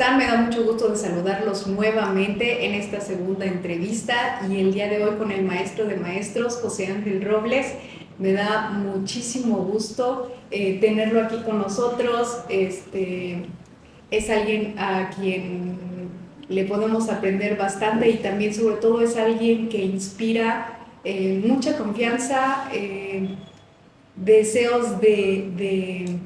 están? Me da mucho gusto de saludarlos nuevamente en esta segunda entrevista y el día de hoy con el maestro de maestros, José Ángel Robles. Me da muchísimo gusto tenerlo aquí con nosotros. Es alguien a quien le podemos aprender bastante y también sobre todo es alguien que inspira mucha confianza, deseos de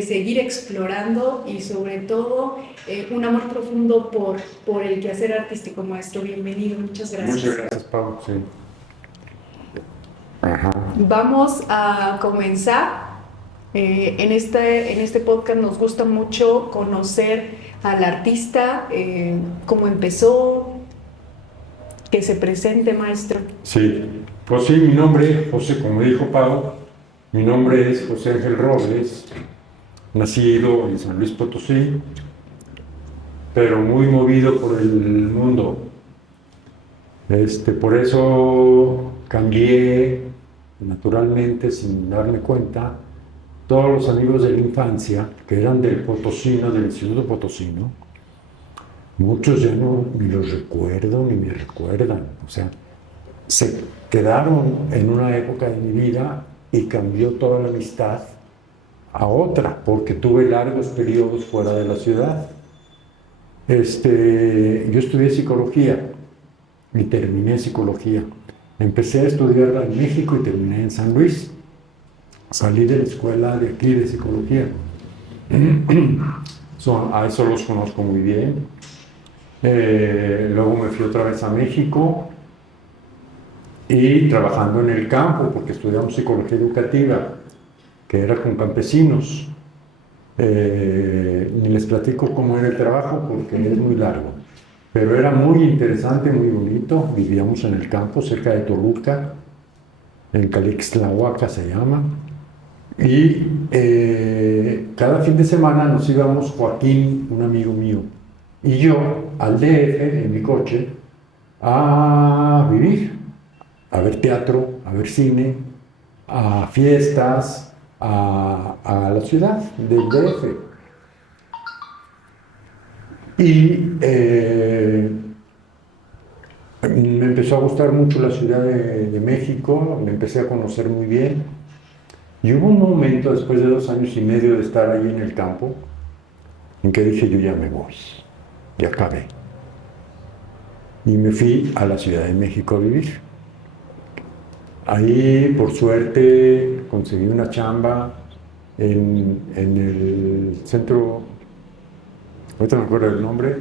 seguir explorando y sobre todo un amor profundo por el quehacer artístico, maestro. Bienvenido, muchas gracias. Muchas gracias, Pau. Sí. Ajá. Vamos a comenzar. En este podcast nos gusta mucho conocer al artista, cómo empezó, que se presente, maestro. Sí, pues sí, mi nombre, José, como dijo Pau, mi nombre es José Ángel Robles, nacido en San Luis Potosí, pero muy movido por el mundo. Por eso cambié naturalmente, sin darme cuenta, todos los amigos de la infancia, que eran del Potosino, del Instituto Potosino, muchos ya no ni los recuerdo ni me recuerdan. O sea, se quedaron en una época de mi vida y cambió toda la amistad a otra, porque tuve largos periodos fuera de la ciudad. Yo estudié psicología y terminé psicología. Empecé a estudiarla en México y terminé en San Luis. Salí de la escuela de aquí de psicología. A eso los conozco muy bien. Luego me fui otra vez a México y trabajando en el campo, porque estudiamos psicología educativa, que era con campesinos. Ni les platico cómo era el trabajo porque es muy largo, pero era muy interesante, muy bonito. Vivíamos en el campo cerca de Toluca, en Calixtlahuaca se llama, y cada fin de semana nos íbamos Joaquín, un amigo mío, y yo al DF en mi coche a vivir, a ver teatro, a ver cine, a fiestas, a la ciudad del DF. Y me empezó a gustar mucho la Ciudad de México, me empecé a conocer muy bien. Y hubo un momento, después de 2 años y medio de estar ahí en el campo, en que dije, yo ya me voy, ya acabé. Y me fui a la Ciudad de México a vivir. Ahí, por suerte, conseguí una chamba en el centro, ahorita me acuerdo del nombre,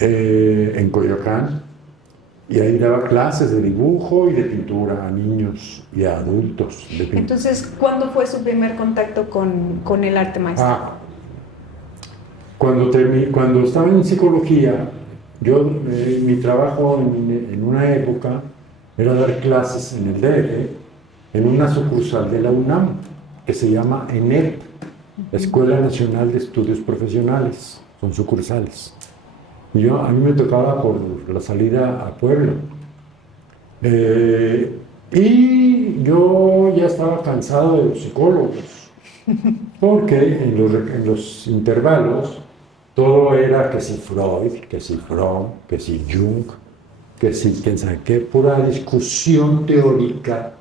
en Coyoacán, y ahí daba clases de dibujo y de pintura a niños y a adultos. Entonces, ¿cuándo fue su primer contacto con el arte, maestro? Cuando estaba en psicología, mi trabajo en una época era dar clases en el DF, en una sucursal de la UNAM, que se llama ENEP, Escuela Nacional de Estudios Profesionales, son sucursales. Y a mí me tocaba por la salida a Puebla. Y yo ya estaba cansado de los psicólogos, porque en los intervalos todo era que si Freud, que si Fromm, que si Jung, que si quién sabe qué, pura discusión teórica,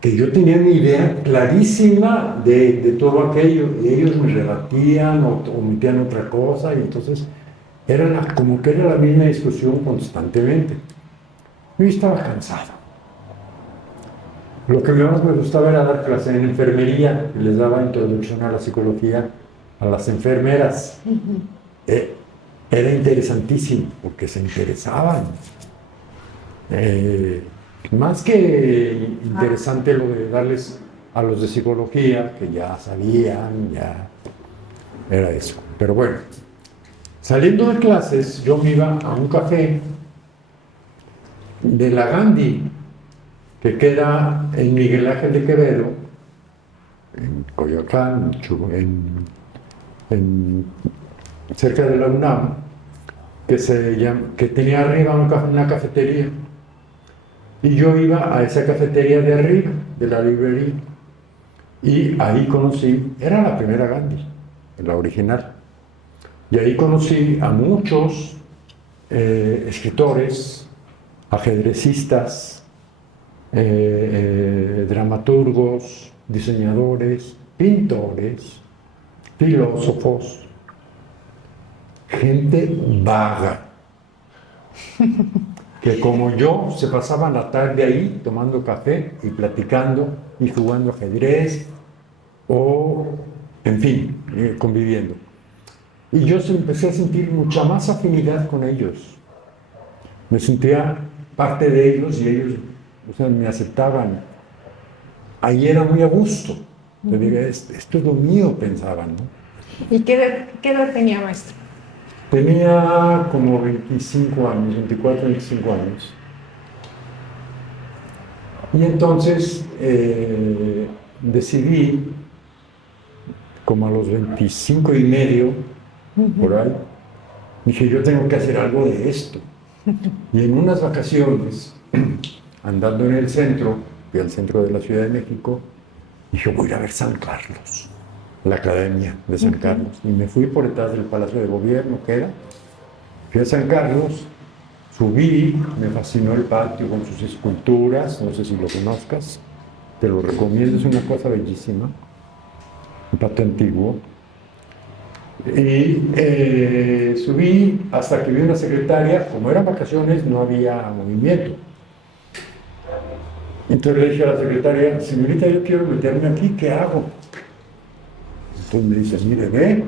que yo tenía una idea clarísima de todo aquello, y ellos me rebatían o metían otra cosa, y entonces como que era la misma discusión constantemente. Yo estaba cansado. Lo que más me gustaba era dar clases en enfermería, y les daba introducción a la psicología a las enfermeras. Era interesantísimo, porque se interesaban. Más que interesante lo de darles a los de psicología, que ya sabían, ya era eso. Pero bueno, saliendo de clases, yo me iba a un café de la Gandhi, que queda en Miguel Ángel de Quevedo, en Coyoacán, cerca de la UNAM, que tenía arriba una cafetería. Y yo iba a esa cafetería de arriba, de la librería, y ahí conocí, era la primera Gandhi, la original. Y ahí conocí a muchos escritores, ajedrecistas, dramaturgos, diseñadores, pintores, filósofos, gente vaga, que como yo se pasaban la tarde ahí tomando café y platicando y jugando ajedrez o, en fin, conviviendo. Y yo empecé a sentir mucha más afinidad con ellos. Me sentía parte de ellos y ellos, o sea, me aceptaban. Ahí era muy a gusto. Te diría, esto es lo mío, pensaban, ¿no? ¿Y qué edad tenía, maestro? Tenía como 25 años, 24, 25 años. Y entonces decidí, como a los 25 y medio, por ahí, dije, yo tengo que hacer algo de esto. Y en unas vacaciones, andando en el centro, fui al centro de la Ciudad de México, dije, voy a ir a ver San Carlos, la Academia de San Carlos. Y me fui por detrás del Palacio de Gobierno, que era. Fui a San Carlos, subí, me fascinó el patio con sus esculturas, no sé si lo conozcas, te lo recomiendo, es una cosa bellísima, un patio antiguo. Y subí hasta que vi una secretaria, como eran vacaciones no había movimiento. Entonces le dije a la secretaria, señorita, yo quiero meterme aquí, ¿qué hago? Entonces me dice, mire, ve.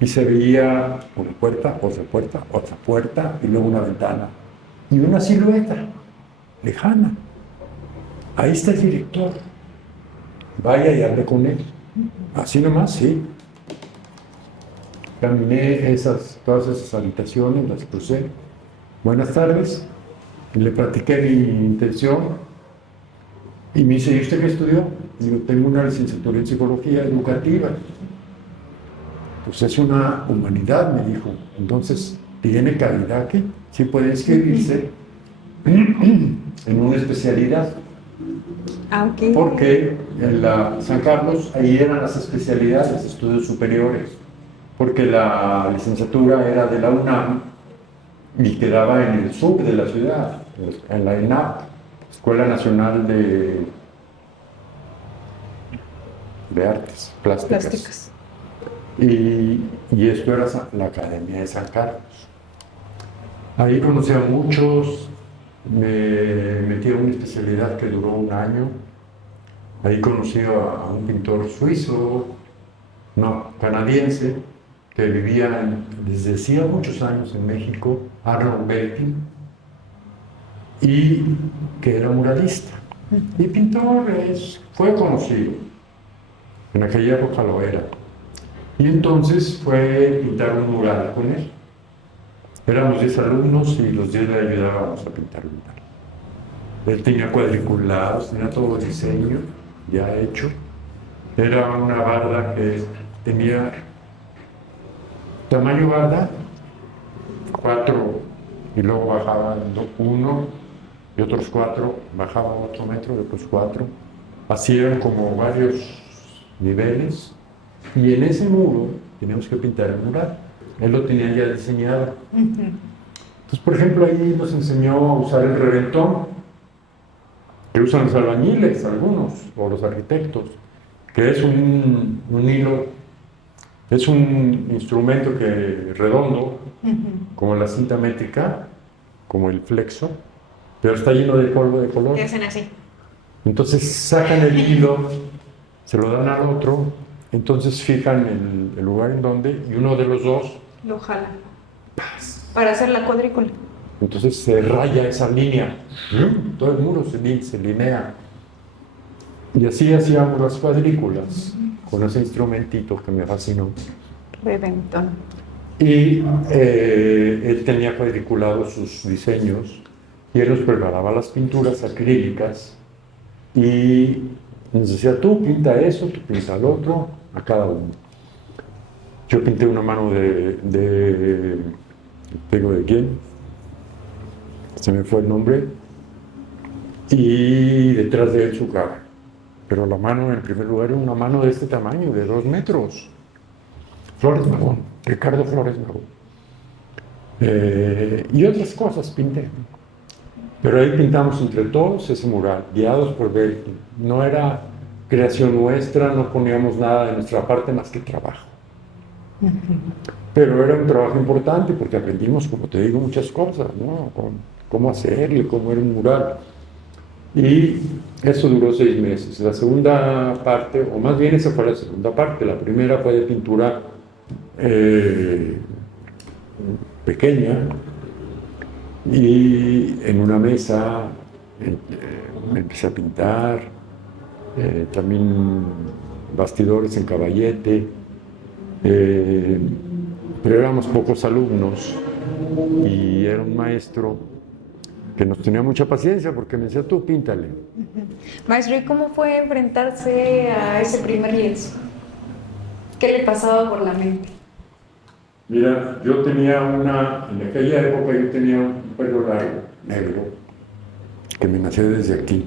Y se veía una puerta, otra puerta y luego una ventana. Y una silueta lejana. Ahí está el director. Vaya y hable con él. Así nomás, sí. Caminé todas esas habitaciones, las crucé. Buenas tardes. Y le platiqué mi intención. Y me dice, ¿y usted qué estudió? Y yo tengo una licenciatura en psicología educativa. Pues es una humanidad, me dijo. Entonces, ¿tiene calidad que sí puede inscribirse en una especialidad? Okay. Porque en la San Carlos, ahí eran las especialidades, estudios superiores. Porque la licenciatura era de la UNAM y quedaba en el sur de la ciudad, en la ENAP, Escuela Nacional de Artes Plásticas. Y esto era la Academia de San Carlos. Ahí conocí a muchos, me metí a una especialidad que duró un año. Ahí conocí a un pintor suizo, canadiense, que vivía desde hacía muchos años en México, Arnold Belkin, y que era muralista. Y pintor fue conocido, en aquella época lo era. Y entonces fue pintar un mural con él. Éramos 10 alumnos y los 10 le ayudábamos a pintar un mural. Él tenía cuadriculados, tenía todo el diseño ya hecho. Era una barda que tenía tamaño barda, 4, y luego bajaban 1 y otros 4, bajaban otro metro, después 4. Así eran como varios niveles. Y en ese muro teníamos que pintar el mural. Él lo tenía ya diseñado. Entonces, por ejemplo, ahí nos enseñó a usar el reventón, que usan los albañiles, algunos, o los arquitectos, que es un hilo, es un instrumento redondo, como la cinta métrica, como el flexo, pero está lleno de polvo de color. ¿Qué hacen así? Entonces sacan el hilo, se lo dan al otro, entonces fijan el lugar en donde, y uno de los dos lo jalan para hacer la cuadrícula. Entonces se raya esa línea, todo el muro se linea. Y así hacíamos las cuadrículas con ese instrumentito que me fascinó. Reventón. Y él tenía cuadriculados sus diseños y él nos preparaba las pinturas acrílicas y nos decía, tú pinta eso, tú pinta el otro, a cada uno. Yo pinté una mano tengo de quién, se me fue el nombre, y detrás de él su cara. Pero la mano, en primer lugar, era una mano de este tamaño, de 2 metros. Flores Magón, Ricardo Flores Magón. Y otras cosas pinté. Pero ahí pintamos entre todos ese mural, guiados por Belkin. No era creación nuestra, no poníamos nada de nuestra parte más que trabajo. Pero era un trabajo importante porque aprendimos, como te digo, muchas cosas, ¿no? Cómo hacerle, cómo era un mural. Y eso duró 6 meses. La segunda parte, o más bien esa fue la segunda parte, la primera fue de pintura pequeña, y en una mesa me empecé a pintar, también bastidores en Caballete, pero éramos pocos alumnos y era un maestro que nos tenía mucha paciencia porque me decía, tú píntale. Maestro, ¿y cómo fue enfrentarse a ese primer lienzo? ¿Qué le pasaba por la mente? Mira, en aquella época yo tenía un pelo largo, negro, que me nació desde aquí,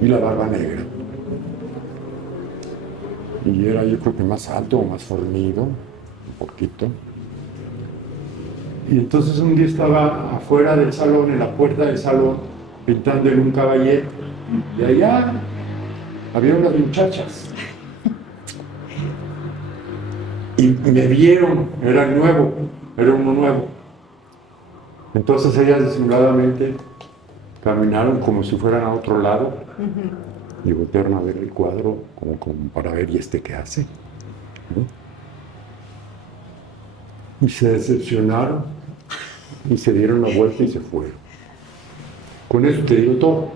y la barba negra. Y era yo creo que más alto o más fornido, un poquito. Y entonces un día estaba afuera del salón, en la puerta del salón, pintando en un caballete, y allá había unas muchachas. Y me vieron, era uno nuevo. Entonces ellas disimuladamente caminaron como si fueran a otro lado y voltearon a ver el cuadro como para ver, ¿y este qué hace? ¿No? Y se decepcionaron y se dieron la vuelta y se fueron. Con eso te digo todo.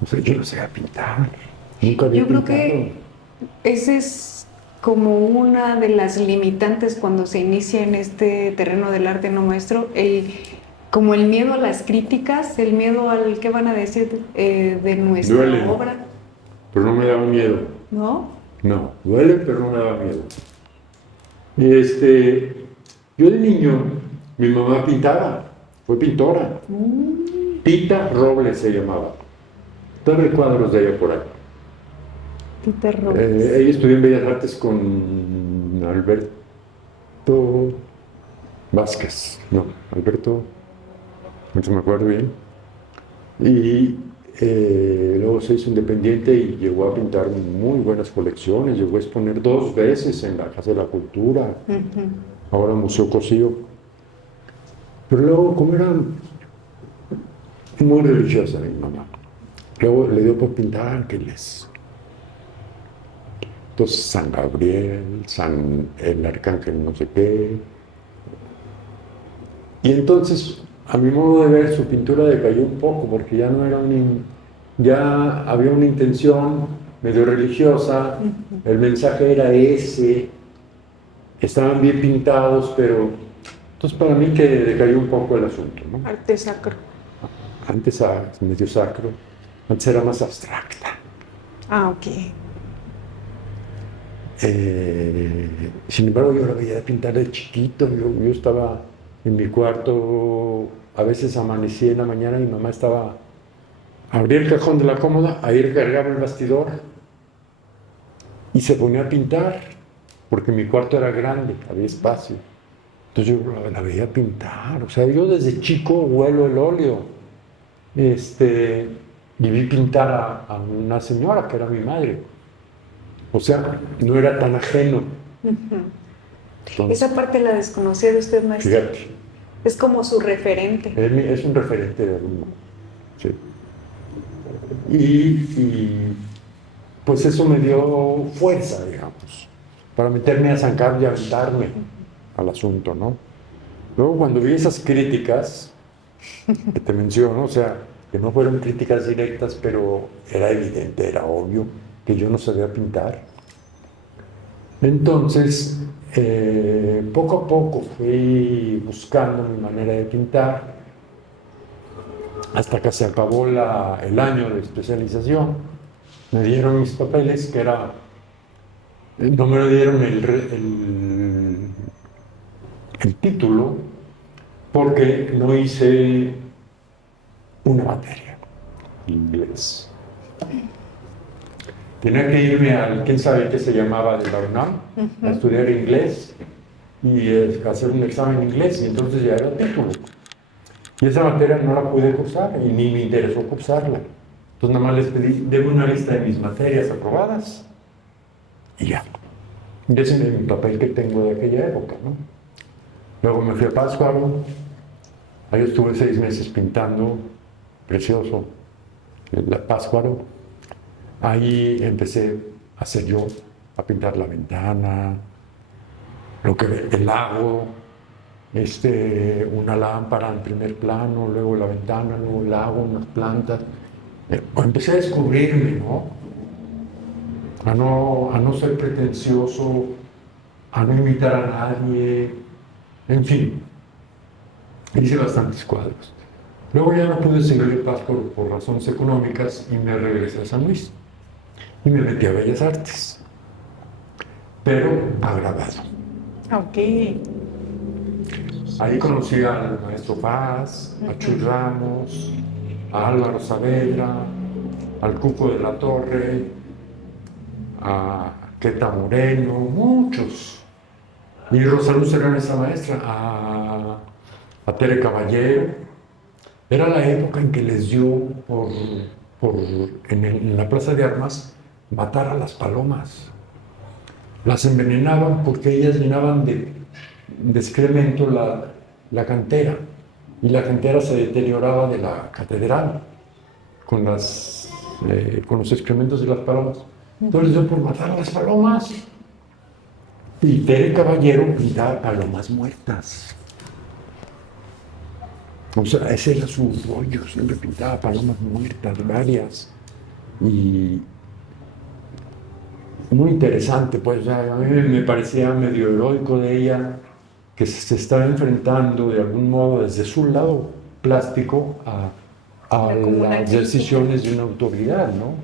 O sea, yo no sé pintar, nunca había pintado. Yo creo que ese es como una de las limitantes cuando se inicia en este terreno del arte, ¿no, maestro? Como el miedo a las críticas, el miedo al qué van a decir de nuestra duele, obra. Pero no me daba miedo. ¿No? No, duele, pero no me daba miedo. Yo de niño, mi mamá pintaba, fue pintora. Tita Robles se llamaba. Dos recuadros de ella por ahí. Tita Robles. Ella estudió en Bellas Artes con Alberto Vázquez. No, Alberto, no se me acuerdo bien. Y luego se hizo independiente y llegó a pintar muy buenas colecciones. Llegó a exponer 2 veces en la Casa de la Cultura, ahora Museo Cosío. Pero luego, como era muy religiosa mi mamá, luego le dio por pintar ángeles. Entonces, San Gabriel, el Arcángel no sé qué. Y entonces, a mi modo de ver, su pintura decayó un poco, porque ya no era ya había una intención medio religiosa, el mensaje era ese, estaban bien pintados, pero entonces para mí que decayó un poco el asunto, ¿no? Arte sacro. Antes medio sacro, antes era más abstracta. Ah, ok. Sin embargo, yo la veía pintar de chiquito. Yo estaba en mi cuarto, a veces amanecía en la mañana, mi mamá abría el cajón de la cómoda, ahí recargaba el bastidor y se ponía a pintar, porque mi cuarto era grande, había espacio. Entonces yo la veía pintar. O sea, yo desde chico huelo el óleo. Y vi pintar a una señora que era mi madre. O sea, no era tan ajeno. Entonces, esa parte la desconocía de usted, maestro. Fíjate. Es como su referente. Es un referente de alumno. Sí. Y pues eso me dio fuerza, digamos, para meterme a zancar y aventarme al asunto, ¿no? Luego cuando vi esas críticas que te menciono, o sea, que no fueron críticas directas, pero era evidente, era obvio que yo no sabía pintar. Entonces, poco a poco fui buscando mi manera de pintar, hasta que se acabó el año de especialización. Me dieron mis papeles, que era, no me lo dieron el título, porque no hice una materia, inglés. tenía que irme al, quién sabe qué se llamaba, de la UNAM, a estudiar inglés y hacer un examen en inglés, y entonces ya era título. Y esa materia no la pude cursar y ni me interesó cursarla. Entonces nada más les pedí, denme una lista de mis materias aprobadas y ya. Y ese es mi papel que tengo de aquella época, ¿no? Luego me fui a Pátzcuaro, ahí estuve 6 meses pintando, precioso, la Pátzcuaro. Ahí empecé a hacer yo, a pintar la ventana, lo que el lago, una lámpara en primer plano, luego la ventana, luego el lago, unas plantas. Empecé a descubrirme, ¿no? A no ser pretencioso, a no imitar a nadie, en fin. Hice bastantes cuadros. Luego ya no pude seguir el paso por razones económicas y me regresé a San Luis. Y me metí a Bellas Artes, pero agravado. Ok. Ahí conocí al maestro Paz, a Chuy Ramos, a Álvaro Saavedra, al Cuco de la Torre, a Queta Moreno, muchos. Y Rosa Luz era esa maestra, a Tere Caballero. Era la época en que les dio en la Plaza de Armas matar a las palomas. Las envenenaban porque ellas llenaban de excremento la cantera, y la cantera se deterioraba de la catedral con los excrementos de las palomas. Entonces yo por matar a las palomas, y Tere Caballero pintaba palomas muertas. O sea, ese era su rollo, siempre pintaba palomas muertas, varias, y muy interesante, pues a mí me parecía medio heroico de ella, que se estaba enfrentando de algún modo desde su lado plástico a las decisiones de una autoridad, ¿no?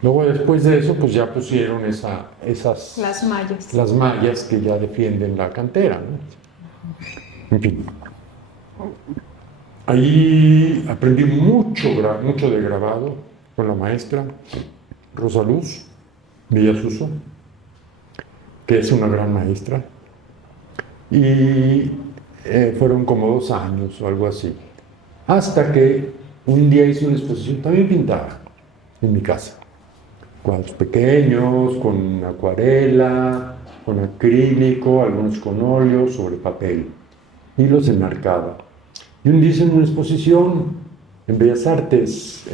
Luego después de eso, pues ya pusieron esas... Las mallas que ya defienden la cantera, ¿no? En fin. Ahí aprendí mucho de grabado con la maestra Rosa Luz Villasuso, que es una gran maestra. Y fueron como 2 años o algo así. Hasta que un día hice una exposición, también pintaba en mi casa. Cuadros pequeños, con acuarela, con acrílico, algunos con óleo, sobre papel. Y los enmarcaba. Y un día hice una exposición en Bellas Artes,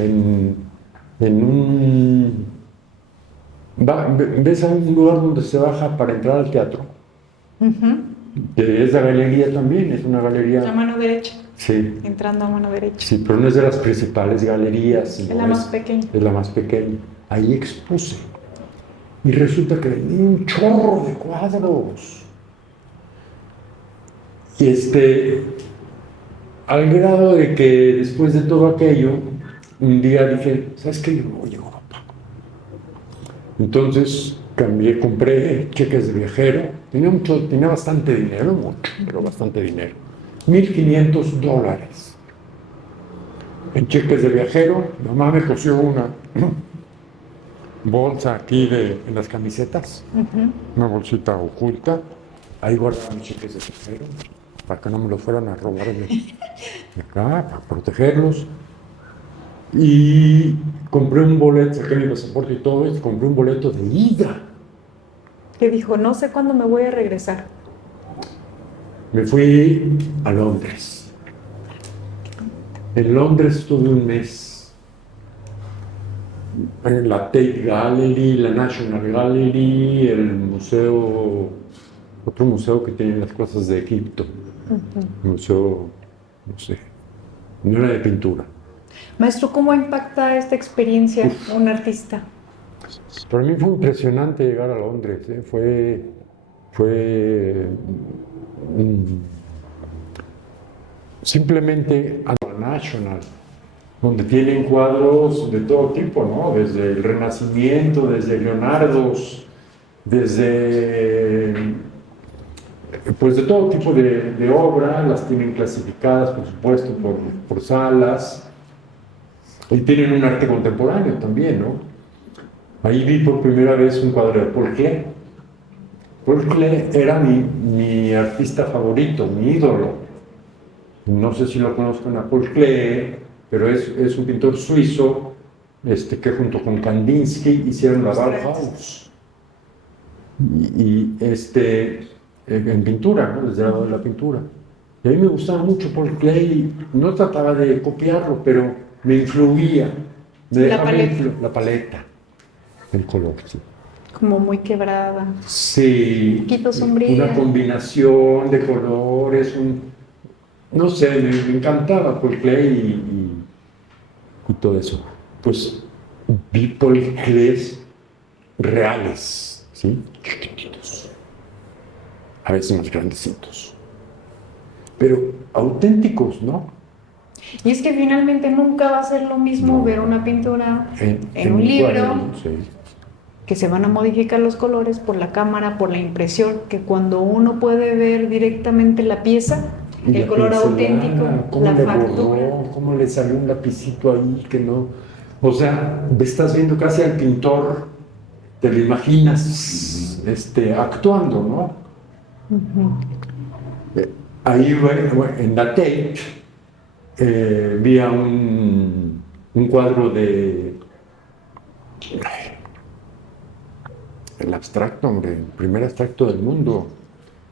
¿ves a un lugar donde se baja para entrar al teatro? Que es la galería también, es una galería... A mano derecha. Sí. Entrando a mano derecha. Sí, pero no es de las principales galerías. Es la más pequeña. Es la más pequeña. Ahí expuse. Y resulta que vendí un chorro de cuadros. Y al grado de que después de todo aquello, un día dije, ¿sabes qué? Yo me voy a Europa. Entonces compré cheques de viajero, tenía bastante dinero, mucho, pero bastante dinero. $1,500 en cheques de viajero. Mamá me cosió una bolsa aquí en las camisetas, una bolsita oculta. Ahí guardaba mis cheques de viajero para que no me los fueran a robar de acá, para protegerlos. Y compré un boleto, saqué mi pasaporte y todo, y compré un boleto de ida. Que dijo, no sé cuándo me voy a regresar. Me fui a Londres. En Londres estuve 1 mes. En la Tate Gallery, la National Gallery, otro museo que tiene las cosas de Egipto. Museo, no sé, no era de pintura. Maestro, ¿cómo impacta esta experiencia a un artista? Para mí fue impresionante llegar a Londres, fue simplemente a la National, donde tienen cuadros de todo tipo, ¿no? Desde el Renacimiento, desde Leonardos, pues de todo tipo de obra, las tienen clasificadas, por supuesto, por salas, y tienen un arte contemporáneo también, ¿no? Ahí vi por primera vez un cuadro de Paul Klee. Paul Klee era mi artista favorito, mi ídolo. No sé si lo conozcan a Paul Klee, pero es un pintor suizo que junto con Kandinsky hicieron la Bauhaus. En pintura, ¿no? Desde el lado de la pintura. Y a mí me gustaba mucho Paul Klee, no trataba de copiarlo, pero me influía, me dejaba la paleta, el color, sí. Como muy quebrada. Sí, Un poquito sombría. una combinación de colores, no sé, me encantaba Paul Klee y todo eso. Pues vi Paul Klee reales, ¿sí? Chiquititos, a veces más grandecitos, pero auténticos, ¿no? Y es que finalmente nunca va a ser lo mismo ver una pintura en un libro, cuaderno, sí. que se van a modificar los colores por la cámara, por la impresión, que cuando uno puede ver directamente la pieza, Y el color auténtico, cómo la le factura. borró, cómo le salió un lapicito ahí que no. O sea, estás viendo casi al pintor, te lo imaginas actuando, ¿no? Ahí en la Tate vi a un cuadro de el abstracto, hombre, el primer abstracto del mundo.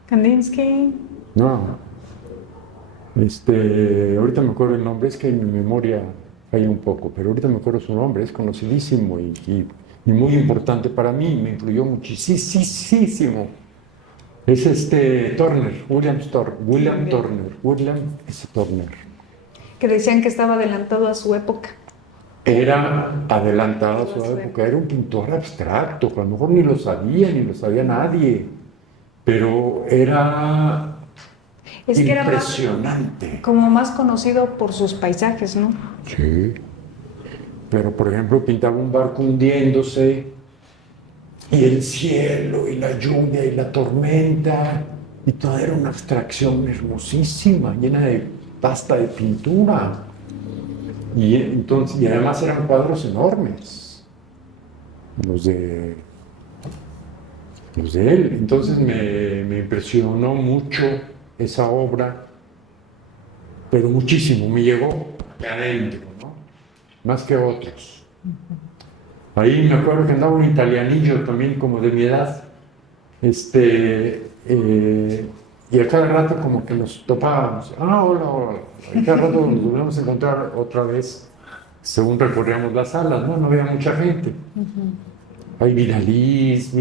Kandinsky. No, ahorita me acuerdo el nombre, es que mi memoria falla un poco, pero ahorita me acuerdo su nombre, es conocidísimo y muy importante para mí, me influyó muchísimo. Es Turner, William S. Turner. Que decían que estaba adelantado a su época. Era adelantado a su época, era un pintor abstracto, que a lo mejor ni lo sabía nadie, pero era impresionante. Era como más conocido por sus paisajes, ¿no? Sí, pero por ejemplo pintaba un barco hundiéndose y el cielo y la lluvia y la tormenta y toda era una abstracción hermosísima, llena de pasta de pintura. Y además eran cuadros enormes, los de él. Entonces me impresionó mucho esa obra, pero muchísimo, me llegó de adentro, ¿no? Más que otros. Ahí me acuerdo que andaba un italianillo también como de mi edad, y a cada rato como que nos topábamos, hola, y cada rato nos volvíamos a encontrar otra vez, según recorríamos las salas, no había mucha gente. Hay viralismo,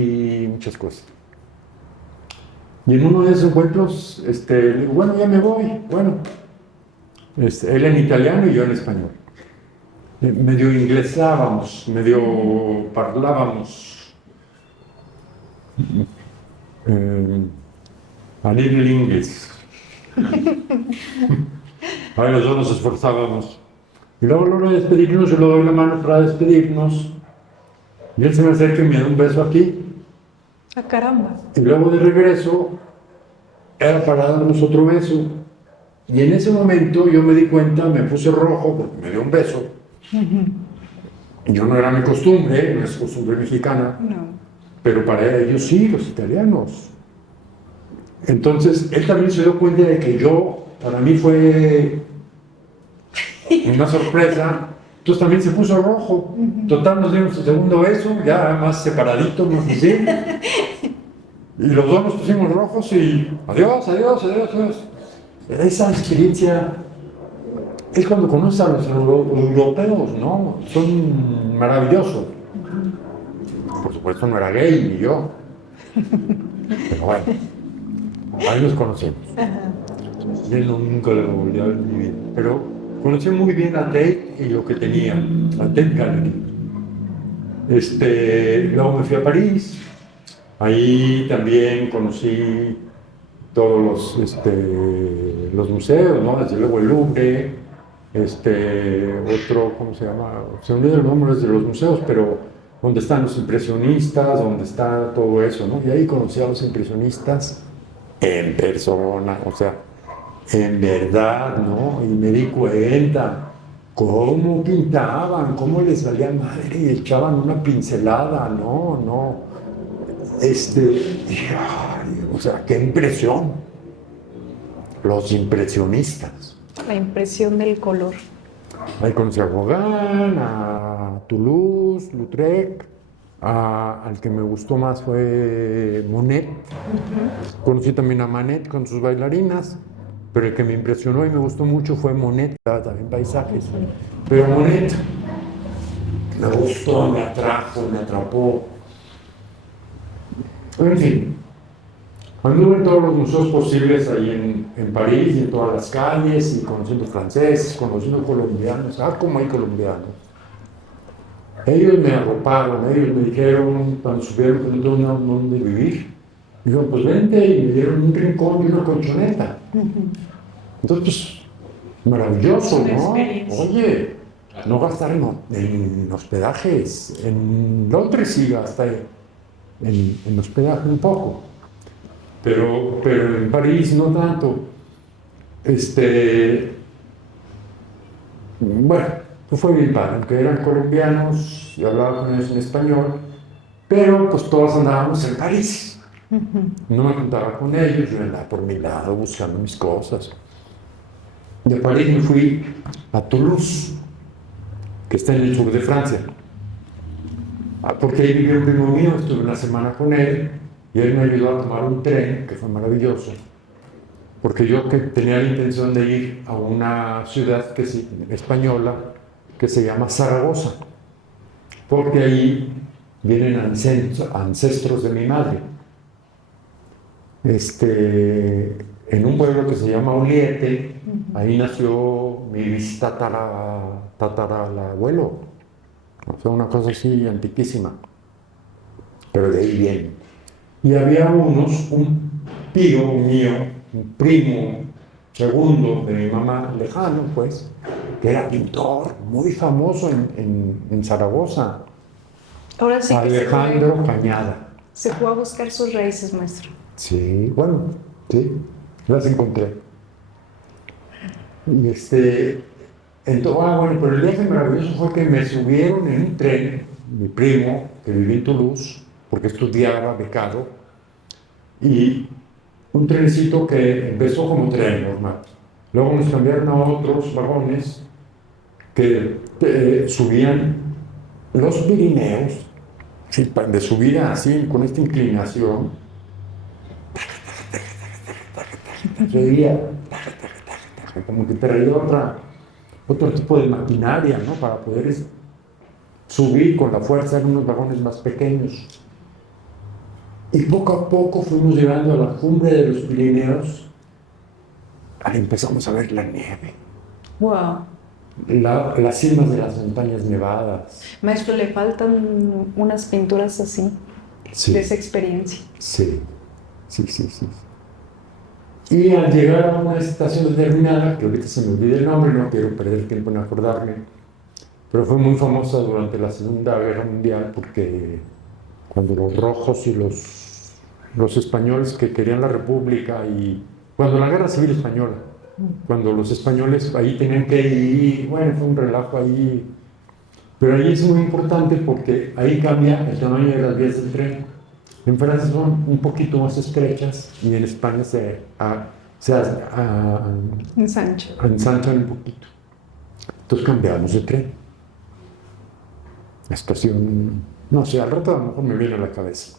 muchas cosas. Y en uno de esos encuentros, le digo, bueno, ya me voy, bueno, él en italiano y yo en español. Medio inglesábamos, medio parlábamos. A little English. Ahí los dos nos esforzábamos. Y luego a la hora de despedirnos, yo le doy la mano para despedirnos. Y él se me acerca y me da un beso aquí. ¡Ah, caramba! Y luego de regreso, era para darnos otro beso. Y en ese momento yo me di cuenta, me puse rojo porque me dio un beso. Yo no era mi costumbre, no es costumbre mexicana. No. Pero para ellos sí, los italianos. Entonces, él también se dio cuenta de que para mí fue una sorpresa. Entonces también se puso rojo. Total, nos dimos el segundo beso, ya más separaditos, nos decimos. Y los dos nos pusimos rojos y adiós. Esa experiencia es cuando conoces a los europeos, ¿no? Son maravillosos. Por supuesto no era gay ni yo. Pero bueno, ahí los conocemos. Yo nunca lo volví a ver en mi vida. Pero conocí muy bien a Tate y lo que tenía, a Tate Gallery. Luego me fui a París. Ahí también conocí todos los museos, ¿no? Desde luego el Louvre, otro, ¿cómo se llama? Se me olvidan los nombres de los museos, pero donde están los impresionistas, donde está todo eso, ¿no? Y ahí conocí a los impresionistas en persona, o sea, en verdad, ¿no? Y me di cuenta cómo pintaban, cómo les valía madre y echaban una pincelada, no. Dije, ay, o sea, qué impresión. Los impresionistas. La impresión del color. Ahí conocí a Gauguin, a Toulouse-Lautrec, al que me gustó más fue Monet. Conocí también a Manet con sus bailarinas, pero el que me impresionó y me gustó mucho fue Monet, también paisajes. Pero Monet me gustó, me atrajo, me atrapó. En fin, anduve en todos los museos posibles ahí en París y en todas las calles, y conociendo franceses, conociendo colombianos. ¿Cómo hay colombianos? Ellos me arroparon, ellos me dijeron, cuando supieron que no tenía dónde vivir, me dijeron, pues vente, y me dieron un rincón y una colchoneta. Entonces, pues, maravilloso, ¿no? Oye, no gastar en hospedajes. En Londres sí gasté en hospedaje un poco, pero en París no tanto. Bueno, pues fue bien padre, aunque eran colombianos y hablaba con ellos en español, pero pues todos andábamos en París. No me juntaba con ellos, yo andaba por mi lado buscando mis cosas. De París me fui a Toulouse, que está en el sur de Francia, porque ahí vivía un primo mío, estuve una semana con él y él me ayudó a tomar un tren, que fue maravilloso, porque yo que tenía la intención de ir a una ciudad española que se llama Zaragoza, porque ahí vienen ancestros de mi madre. En un pueblo que se llama Oliete, ahí nació mi bisabuelo. O sea, una cosa así antiquísima. Pero de ahí viene. Y había un tío mío, un primo segundo de mi mamá, lejano pues, que era pintor, muy famoso en Zaragoza. Ahora sí Alejandro Cañada. Se fue a buscar sus raíces, maestro. Sí, bueno, sí, las encontré. Y bueno, pero el viaje maravilloso fue que me subieron en un tren, mi primo, que vivía en Toulouse, porque estudiaba becado, y un trencito que empezó como tren normal. Luego nos cambiaron a otros vagones que subían los Pirineos, de subida así, con esta inclinación. Se oía como que traía otro tipo de maquinaria, ¿no? Para poder subir con la fuerza en unos vagones más pequeños. Y poco a poco fuimos llegando a la cumbre de los Pirineos. Ahí empezamos a ver la nieve. ¡Wow! Las cimas de las montañas nevadas. Maestro, le faltan unas pinturas así, Sí. de esa experiencia. Sí. Y al llegar a una estación determinada, que ahorita se me olvida el nombre, no quiero perder tiempo en acordarme, pero fue muy famosa durante la Segunda Guerra Mundial porque cuando los rojos y los españoles que querían la República y cuando la Guerra Civil Española, cuando los españoles ahí tenían que ir, bueno, fue un relajo ahí, pero ahí es muy importante porque ahí cambia el tamaño de las vías del tren. En Francia son un poquito más estrechas y en España se ensanchan un poquito. Entonces cambiamos de tren. La estación, no sé, al rato a lo mejor me viene a la cabeza.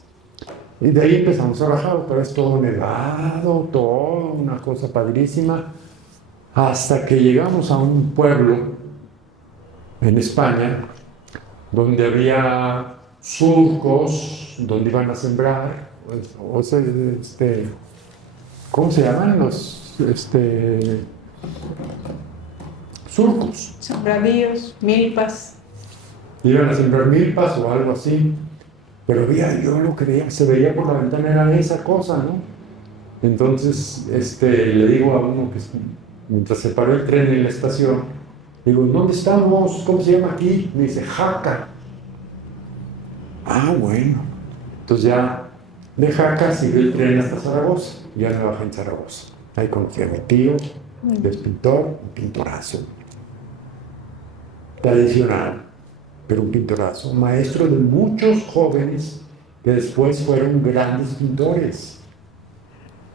Y de ahí empezamos a bajar, otra vez todo nevado, todo, una cosa padrísima, hasta que llegamos a un pueblo en España donde había surcos, donde iban a sembrar, o sea, ¿cómo se llaman los surcos? Sembradíos, milpas. Iban a sembrar milpas o algo así, pero yo lo que veía, se veía por la ventana era esa cosa, ¿no? Entonces, le digo a uno que mientras se paró el tren en la estación, digo, ¿dónde estamos? ¿Cómo se llama aquí? Me dice, Jaca. Ah, bueno. Entonces ya de Jaca siguió el tren hasta Zaragoza. Ya me bajé en Zaragoza. Ahí conocí a mi tío, que es pintor, un pintorazo. tradicional, pero un pintorazo, maestro de muchos jóvenes que después fueron grandes pintores,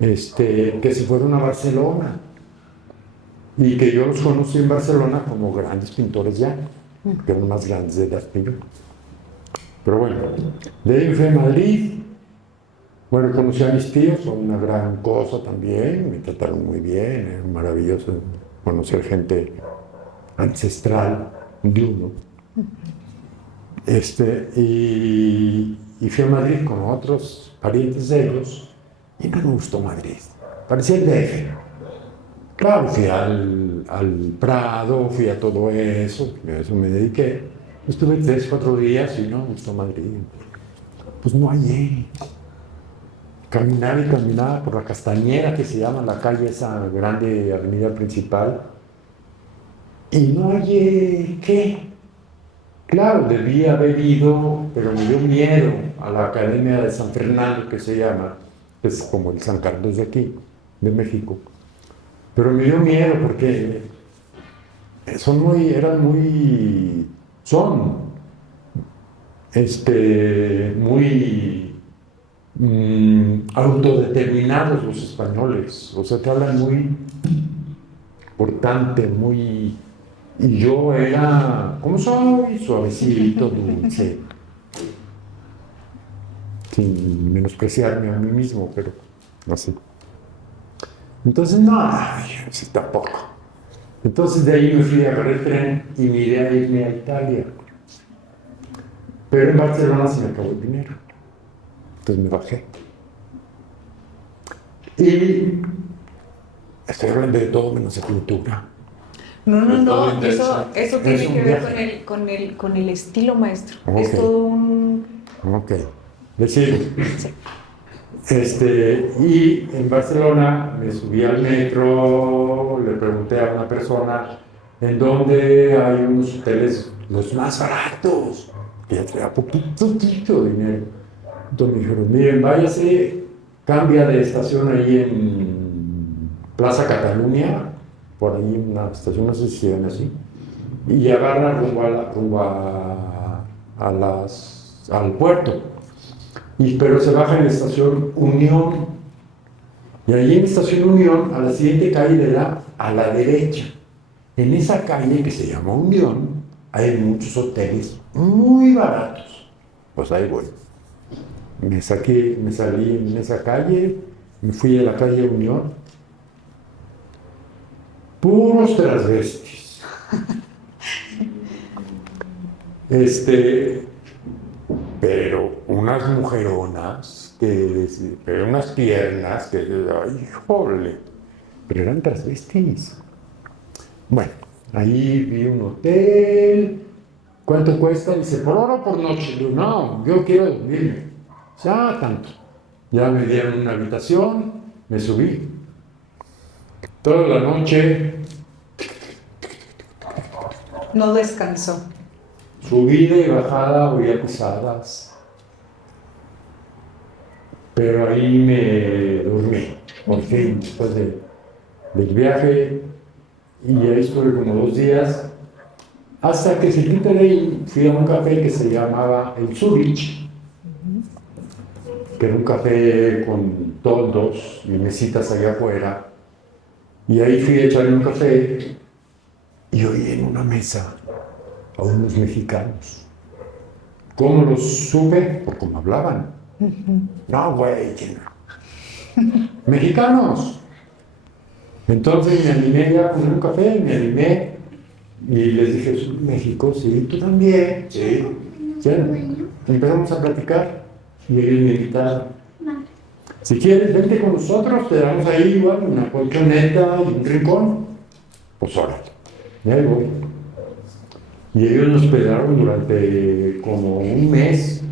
que se fueron a Barcelona y que yo los conocí en Barcelona como grandes pintores ya, que eran más grandes de edad que yo. Pero bueno, de ahí fui a Madrid. Bueno, conocí a mis tíos, son una gran cosa también, me trataron muy bien, era maravilloso conocer gente ancestral de uno. Y fui a Madrid con otros parientes de ellos y no me gustó Madrid, parecía el DF. Claro, fui al Prado, fui a todo eso, a eso me dediqué. Estuve 3, 4 días y no me gustó Madrid. Pues no hallé. Caminaba y caminaba por la Castañera, que se llama la calle, esa grande avenida principal, y no hallé qué. Claro, debí haber ido, pero me dio miedo a la Academia de San Fernando, que se llama, es como el San Carlos de aquí, de México. Pero me dio miedo porque son muy autodeterminados los españoles, o sea, te hablan muy cortante, muy... Y yo era, ¿cómo soy? Suavecito, dulce, sin menospreciarme a mí mismo, pero así. Entonces, no, sí, tampoco. Entonces de ahí me fui a agarrar el tren y mi idea era irme a Italia. Pero en Barcelona se me acabó el dinero. Entonces me bajé. Y estoy hablando de todo menos de pintura. No, eso tiene que ver con el estilo, maestro. Okay. Es todo un... Ok, le sigo. Sí. Y en Barcelona me subí al metro, le pregunté a una persona en dónde hay unos hoteles los más baratos, que ya traía poquito dinero. Entonces me dijeron, miren, váyase, cambia de estación ahí en Plaza Cataluña, por ahí una estación, no sé si se llama así, y agarra rumbo al puerto. Pero se baja en la estación Unión. Y allí en la estación Unión, a la siguiente calle le da a la derecha. En esa calle que se llama Unión, hay muchos hoteles muy baratos. Pues ahí voy. Me salí en esa calle, me fui a la calle Unión. Puros transvestis. Pero unas mujeronas, pero unas piernas, ay, jole, pero eran transvestis. Bueno, ahí vi un hotel, ¿cuánto cuesta? Dice, por hora o por noche. Digo, no, yo quiero dormirme. Ya tanto. Ya me dieron una habitación, me subí. Toda la noche. No descansó. Subida y bajada, oía pisadas, pero ahí me dormí, por fin, después del viaje, y ahí estuve como 2 días, hasta que cerquita de ahí fui a un café que se llamaba El Zurich, que era un café con toldos y mesitas allá afuera, y ahí fui a echarle un café, y oí en una mesa a unos mexicanos. ¿Cómo los supe? Por cómo hablaban. No, güey. Mexicanos. Entonces me animé ya a poner un café, me animé y les dije, ¿soy de México? Sí, tú también. Sí. ¿Sí? Empezamos a platicar y ellos me invitaron. Si quieres, vente con nosotros, te damos ahí igual una colchoneta y un rincón. Pues órale. Y ahí voy. Y ellos nos hospedaron durante como un mes,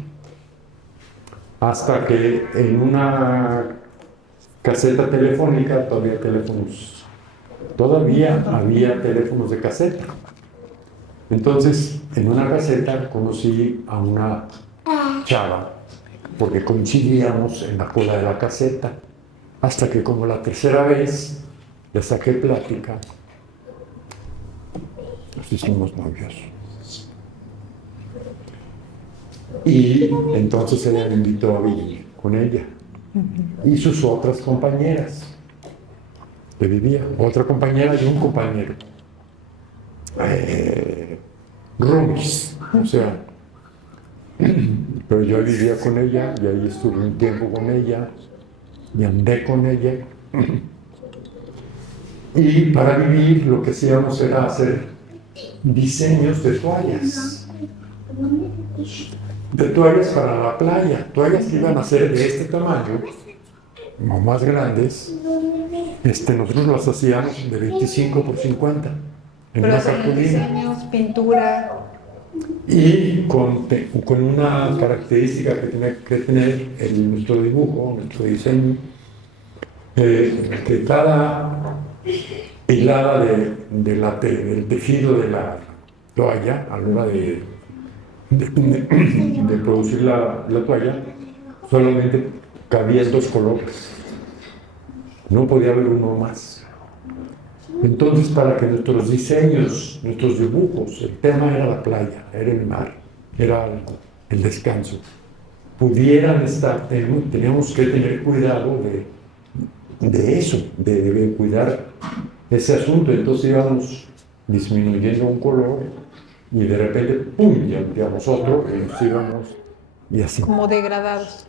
hasta que en una caseta telefónica, todavía había teléfonos de caseta. Entonces, en una caseta conocí a una chava, porque coincidíamos en la cola de la caseta, hasta que como la tercera vez le saqué plática, nos hicimos novios. Y entonces ella me invitó a vivir con ella y sus otras compañeras que vivía, otra compañera y un compañero. Roomies, o sea, pero yo vivía con ella y ahí estuve un tiempo con ella y andé con ella. Y para vivir lo que hacíamos era hacer diseños de toallas para la playa, toallas que iban a ser de este tamaño o más grandes. Nosotros las hacíamos de 25 por 50 en Pero una hacen cartulina. diseños, pintura. Y con una característica que tiene que tener nuestro dibujo, nuestro diseño, que cada hilada del tejido de la toalla, a la hora de producir la toalla, solamente cabían 2 colores. No podía haber uno más. Entonces, para que nuestros diseños, nuestros dibujos, el tema era la playa, era el mar, era el descanso, pudieran estar, teníamos que tener cuidado de eso, de cuidar ese asunto. Entonces íbamos disminuyendo un color y de repente, ¡pum!, ya metíamos otro y nos íbamos y así. Como degradados.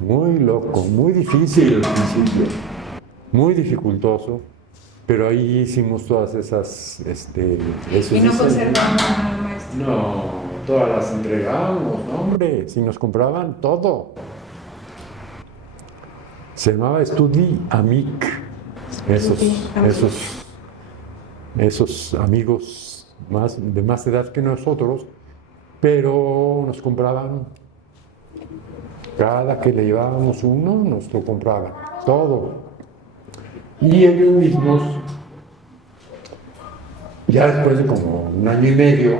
Muy loco, muy difícil al principio, muy dificultoso. Pero ahí hicimos todas esos Y no conservamos nada, maestro. No, todas las entregamos, no, hombre, si nos compraban todo. Se llamaba Estudi Amic. Esos amigos de más edad que nosotros, pero nos compraban, cada que le llevábamos uno, nos lo compraban, todo. Y ellos mismos, ya después de como 1 año y medio,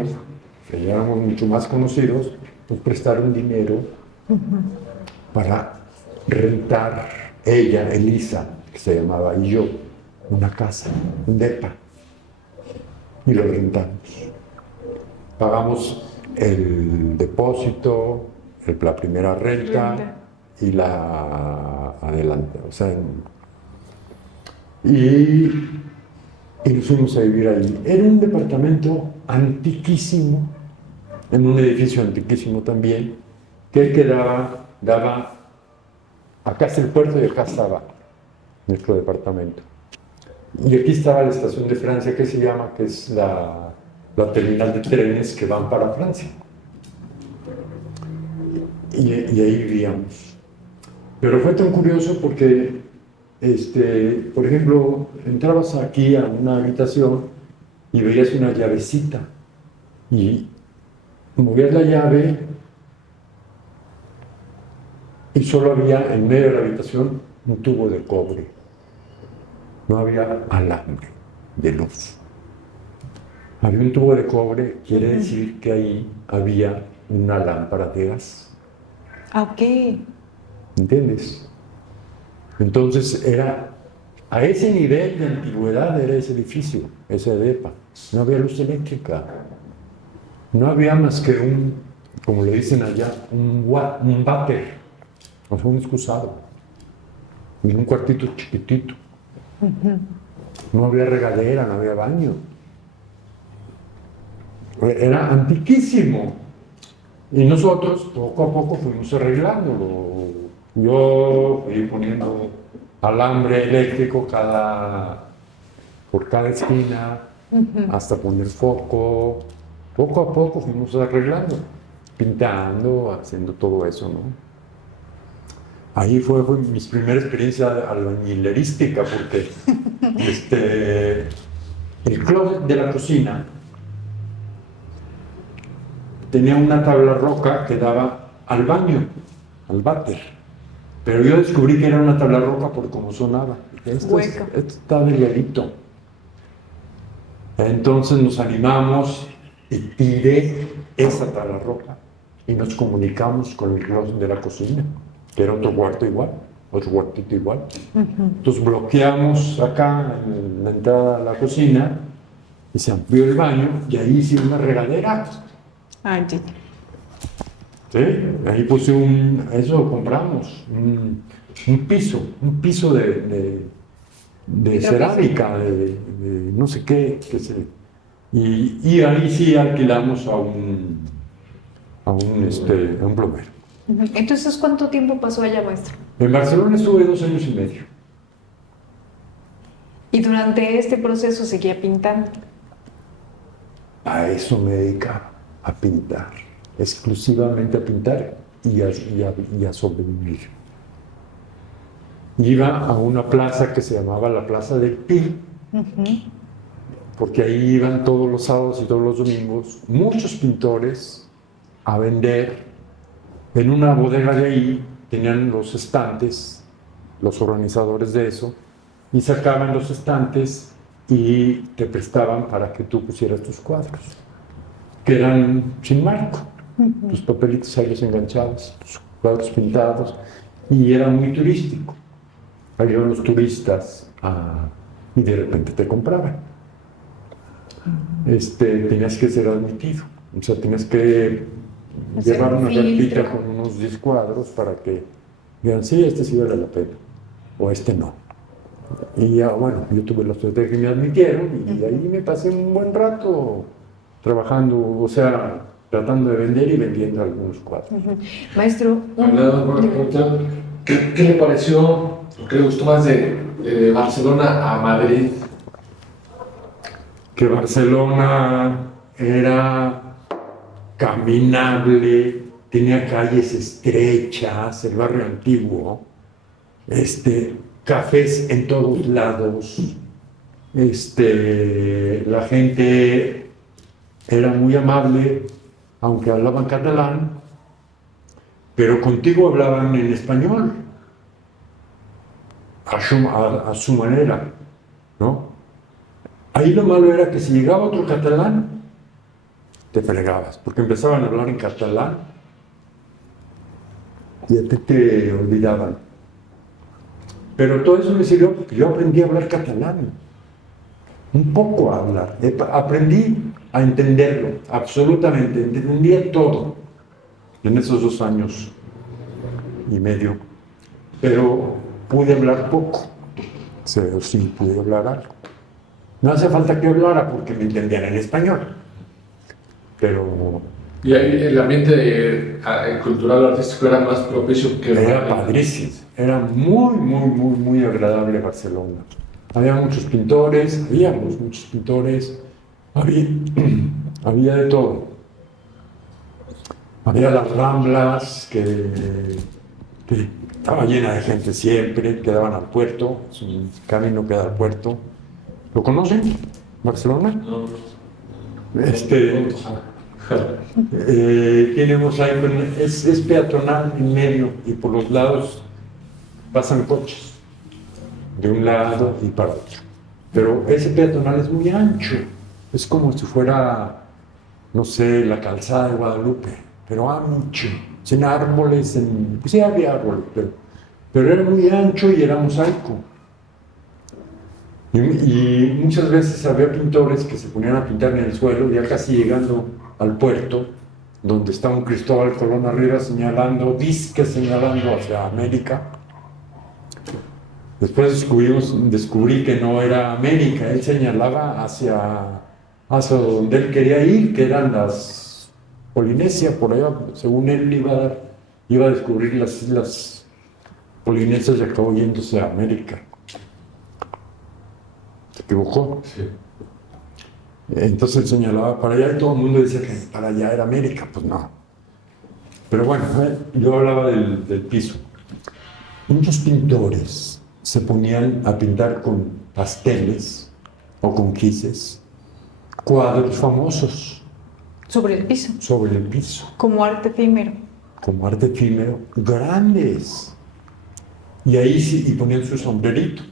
que ya éramos mucho más conocidos, nos prestaron dinero para rentar ella, Elisa, que se llamaba, y yo, una casa, un depa, y lo rentamos. Pagamos el depósito, la primera renta y la adelante, o sea, y nos fuimos a vivir ahí. Era un departamento antiquísimo, en un edificio antiquísimo también, que daba, acá está el puerto y acá estaba nuestro departamento. Y aquí estaba la estación de Francia, que se llama, que es la terminal de trenes que van para Francia. Y ahí vivíamos. Pero fue tan curioso porque por ejemplo, entrabas aquí a una habitación y veías una llavecita y movías la llave y solo había en medio de la habitación un tubo de cobre. No había alambre de luz. Había un tubo de cobre, quiere decir que ahí había una lámpara de gas. Ok. ¿Entiendes? Entonces a ese nivel de antigüedad era ese edificio, ese depa. No había luz eléctrica. No había más que como le dicen allá, un váter, o sea, un excusado. En un cuartito chiquitito. No había regadera, no había baño. Era antiquísimo. Y nosotros poco a poco fuimos arreglándolo. Yo fui poniendo alambre eléctrico por cada esquina, hasta poner foco. Poco a poco fuimos arreglando, pintando, haciendo todo eso, ¿no? Ahí fue mi primera experiencia albañilerística, porque el closet de la cocina tenía una tabla roca que daba al baño, al váter. Pero yo descubrí que era una tabla roca por cómo sonaba. Esto está delgadito. Entonces nos animamos y tiré esa tabla roca y nos comunicamos con el closet de la cocina, que era otro cuarto igual, otro cuartito igual. Entonces bloqueamos acá en la entrada a la cocina y se amplió el baño y ahí hice una regadera. Sí, ahí puse eso compramos, un piso de cerámica, de no sé qué, y ahí sí alquilamos a un plomero. Entonces, ¿cuánto tiempo pasó allá, maestro? En Barcelona estuve 2 años y medio. Y durante este proceso seguía pintando. A eso me dedicaba, a pintar, exclusivamente a pintar y a sobrevivir. Iba a una plaza que se llamaba la Plaza del Pi, porque ahí iban todos los sábados y todos los domingos muchos pintores a vender. En una bodega de ahí tenían los estantes, los organizadores de eso, y sacaban los estantes y te prestaban para que tú pusieras tus cuadros, que eran sin marco, tus papelitos ahí enganchados, tus cuadros pintados, y era muy turístico. Ahí iban los turistas y de repente te compraban. Tenías que ser admitido, o sea, tenías que llevar una cartita con unos 10 cuadros para que digan, sí, este sí vale la pena, o este no. Y ya, bueno, yo tuve la suerte de que me admitieron y ahí me pasé un buen rato trabajando, o sea, tratando de vender y vendiendo algunos cuadros. Maestro, ¿Qué le pareció, qué le gustó más de Barcelona a Madrid? Que Barcelona era caminable, tenía calles estrechas, el barrio antiguo, cafés en todos lados, la gente era muy amable, aunque hablaban catalán, pero contigo hablaban en español, a su manera, ¿no? Ahí lo malo era que si llegaba otro catalán, te fregabas, porque empezaban a hablar en catalán y a ti te olvidaban. Pero todo eso me sirvió porque yo aprendí a hablar catalán, un poco a hablar, aprendí a entenderlo, absolutamente, entendía todo en esos 2 años y medio, pero pude hablar poco, sí pude hablar algo. No hace falta que hablara porque me entendían en español, pero... Y ahí el ambiente cultural artístico era más propicio que... Era padrísimo, era muy agradable Barcelona. Habíamos muchos pintores, había de todo. Había las Ramblas, que estaba llena de gente siempre, que daban al puerto, su camino que da al puerto. ¿Lo conocen? ¿Barcelona? No. Tiene mosaico, es peatonal en medio y por los lados pasan coches de un lado y para otro. Pero ese peatonal es muy ancho, es como si fuera, no sé, la calzada de Guadalupe, pero ancho, sin árboles, pues sí había árboles, pero era muy ancho y era mosaico. Y muchas veces había pintores que se ponían a pintar en el suelo, ya casi llegando al puerto, donde estaba un Cristóbal Colón arriba señalando hacia América. Después descubrí que no era América, él señalaba hacia donde él quería ir, que eran las Polinesia, por allá, según él iba a descubrir las islas Polinesias y acabó yéndose a América. ¿Se equivocó? Sí. Entonces él señalaba para allá y todo el mundo decía que para allá era América, pues no. Pero bueno, yo hablaba del piso. Muchos pintores se ponían a pintar con pasteles o con quises cuadros famosos Sobre el piso. sobre el piso, Como arte efímero. como arte efímero, grandes. Y ahí sí, y ponían su sombrerito.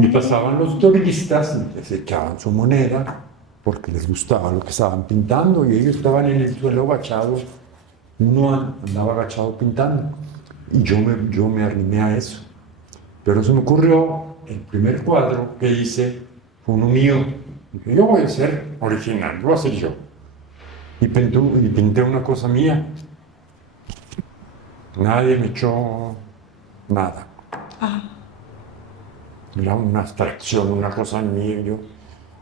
Y pasaban los turistas, les echaban su moneda, porque les gustaba lo que estaban pintando, y ellos estaban en el suelo agachados. Uno andaba agachado pintando, y yo me arrimé a eso. Pero se me ocurrió, el primer cuadro que hice fue uno mío. Dije, yo voy a ser original, lo voy a hacer yo. Y pinté una cosa mía, Nadie me echó nada. Ah, Era una abstracción, una cosa en mí.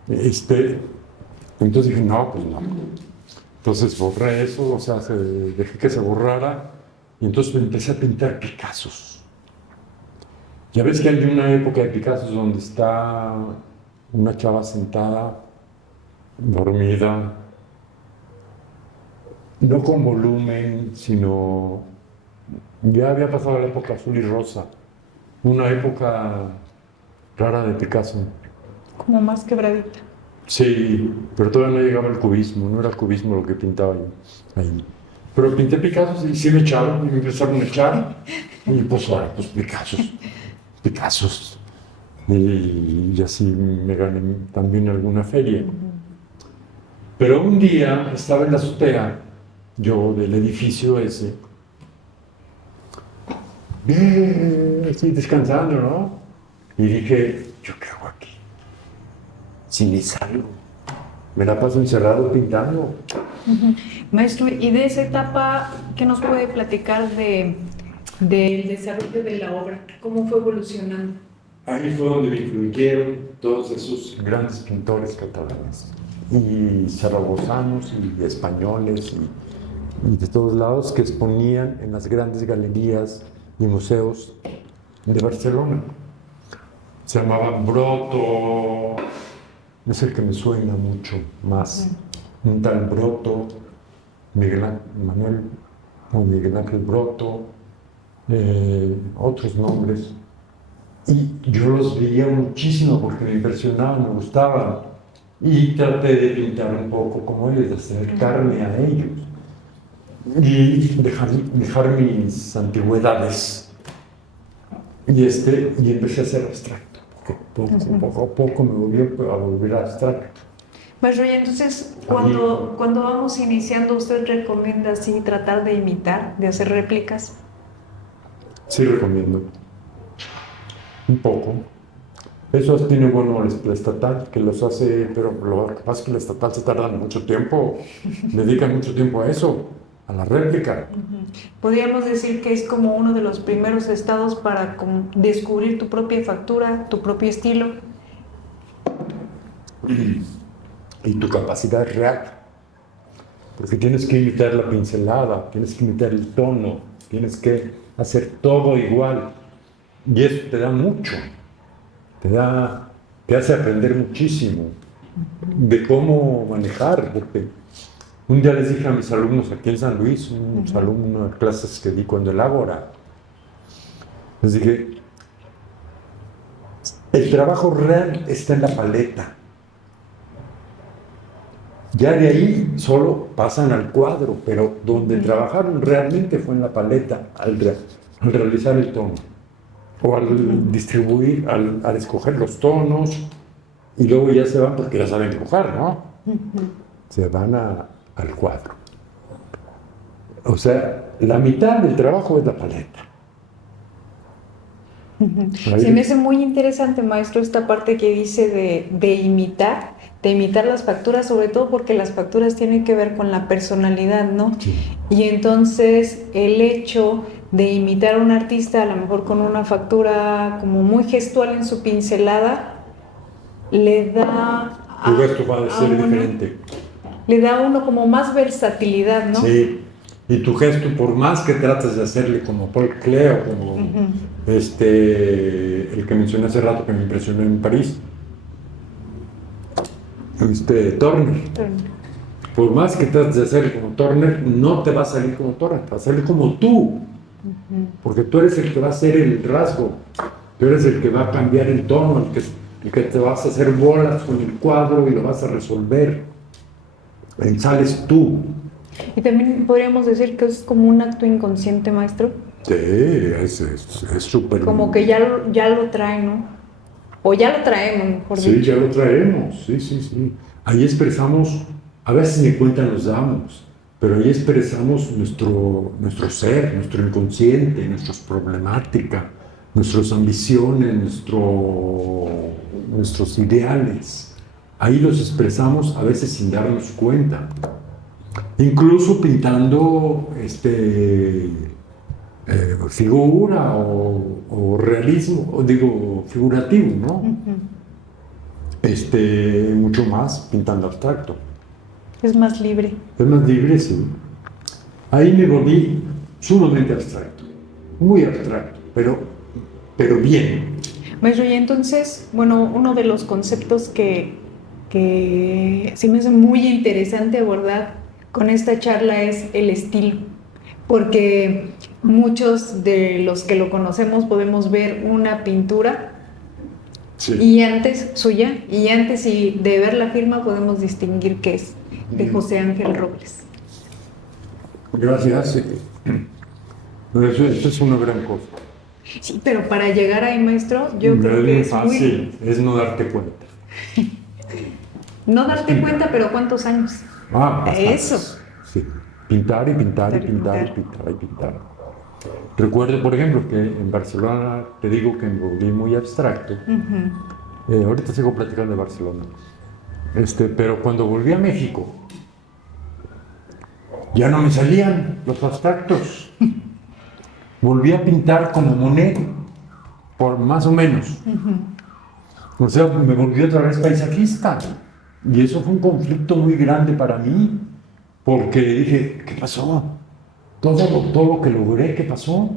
Entonces dije, no, pues no. Entonces borré eso, o sea, dejé que se borrara y entonces me empecé a pintar Picassos. Ya ves que hay una época de Picassos donde está una chava sentada, dormida, no con volumen, sino ya había pasado la época azul y rosa, una época rara de Picasso. como más quebradita. Sí, pero todavía no llegaba el cubismo, no era el cubismo lo que pintaba yo ahí. Pero pinté Picassos y sí me echaron, y me empezaron a echar, y pues ahora, pues Picassos. Y así me gané también alguna feria. Pero un día estaba en la azotea, yo del edificio ese, bien, estoy descansando, ¿no? Y dije, ¿yo qué hago aquí? Si ni salgo, me la paso encerrado pintando. Maestro, y de esa etapa, ¿qué nos puede platicar del desarrollo de la obra? ¿Cómo fue evolucionando? Ahí fue donde me influyeron todos esos grandes pintores catalanes, y zaragozanos, y españoles, y de todos lados, que exponían en las grandes galerías y museos de Barcelona. Se llamaba Broto, es el que me suena mucho más. Un tal Broto, Miguel Ángel Broto, otros nombres. Y yo los veía muchísimo porque me impresionaban, me gustaban. Y traté de pintar un poco como ellos, de acercarme a ellos. Y dejar mis antigüedades. Y empecé a hacer abstracto. Poco a poco me volví a volver abstracto. Maestro, y entonces, cuando vamos iniciando, ¿usted recomienda así tratar de imitar, de hacer réplicas? Sí, recomiendo. Un poco. Eso tiene bueno la estatal, que los hace, pero lo que pasa es que la estatal se tarda mucho tiempo, dedican mucho tiempo a eso, a la réplica. Podríamos decir que es como uno de los primeros estados para descubrir tu propia factura, tu propio estilo. Y tu capacidad real. Porque tienes que imitar la pincelada, tienes que imitar el tono, tienes que hacer todo igual. Y eso te da mucho. Te hace aprender muchísimo de cómo manejar. Porque un día les dije a mis alumnos aquí en San Luis, unos alumnos de clases que di cuando el Ágora, les dije, el trabajo real está en la paleta. Ya de ahí solo pasan al cuadro, pero donde trabajaron realmente fue en la paleta, al realizar el tono, o al distribuir, al escoger los tonos, y luego ya se van, porque ya saben dibujar, ¿no? Se van al cuadro. O sea, la mitad del trabajo es la paleta. Se me hace muy interesante, maestro, esta parte que dice de imitar las facturas, sobre todo porque las facturas tienen que ver con la personalidad, ¿no? Sí. Y entonces el hecho de imitar a un artista, a lo mejor con una factura como muy gestual en su pincelada, le da Tu gesto va a ser uno, diferente. le da a uno como más versatilidad, ¿no? Sí. Y tu gesto, por más que trates de hacerle como Paul Klee o como el que mencioné hace rato que me impresionó en París, Turner. Por más que trates de hacerle como Turner, no te va a salir como Turner, te va a salir como tú. Porque tú eres el que va a hacer el rasgo, tú eres el que va a cambiar el tono, el que te vas a hacer bolas con el cuadro y lo vas a resolver. Sales tú. Y también podríamos decir que es como un acto inconsciente, maestro. Sí, es súper. Como que ya lo traen, ¿no? O ya lo traemos, mejor Sí, dicho. ya lo traemos, sí. Ahí expresamos, a veces ni cuenta nos damos, pero ahí expresamos nuestro ser, nuestro inconsciente, nuestras problemáticas, nuestras ambiciones, nuestros ideales. Ahí los expresamos a veces sin darnos cuenta. Incluso pintando figura o realismo, o digo, figurativo, ¿no? Mucho más pintando abstracto. Es más libre. Es más libre, sí. Ahí me volví sumamente abstracto, muy abstracto, pero bien. Maestro, y entonces, bueno, uno de los conceptos que sí me hace muy interesante abordar con esta charla es el estilo, porque muchos de los que lo conocemos podemos ver una pintura Sí. y antes suya, y antes de ver la firma podemos distinguir que es de José Ángel Robles. Gracias. Eso es una gran cosa. Sí, pero para llegar ahí, maestro, yo creo que es fácil, es no darte cuenta. no darte cuenta, pero ¿cuántos años? Bastantes. Eso. Sí. Pintar y pintar y pintar y pintar y pintar. Recuerdo, por ejemplo, que en Barcelona, te digo que me volví muy abstracto. Ahorita sigo platicando de Barcelona. Pero cuando volví a México, ya no me salían los abstractos. Volví a pintar como Monet, por más o menos. O sea, me volví otra vez paisajista. Y eso fue un conflicto muy grande para mí, porque dije, ¿qué pasó? Todo lo que logré, ¿qué pasó?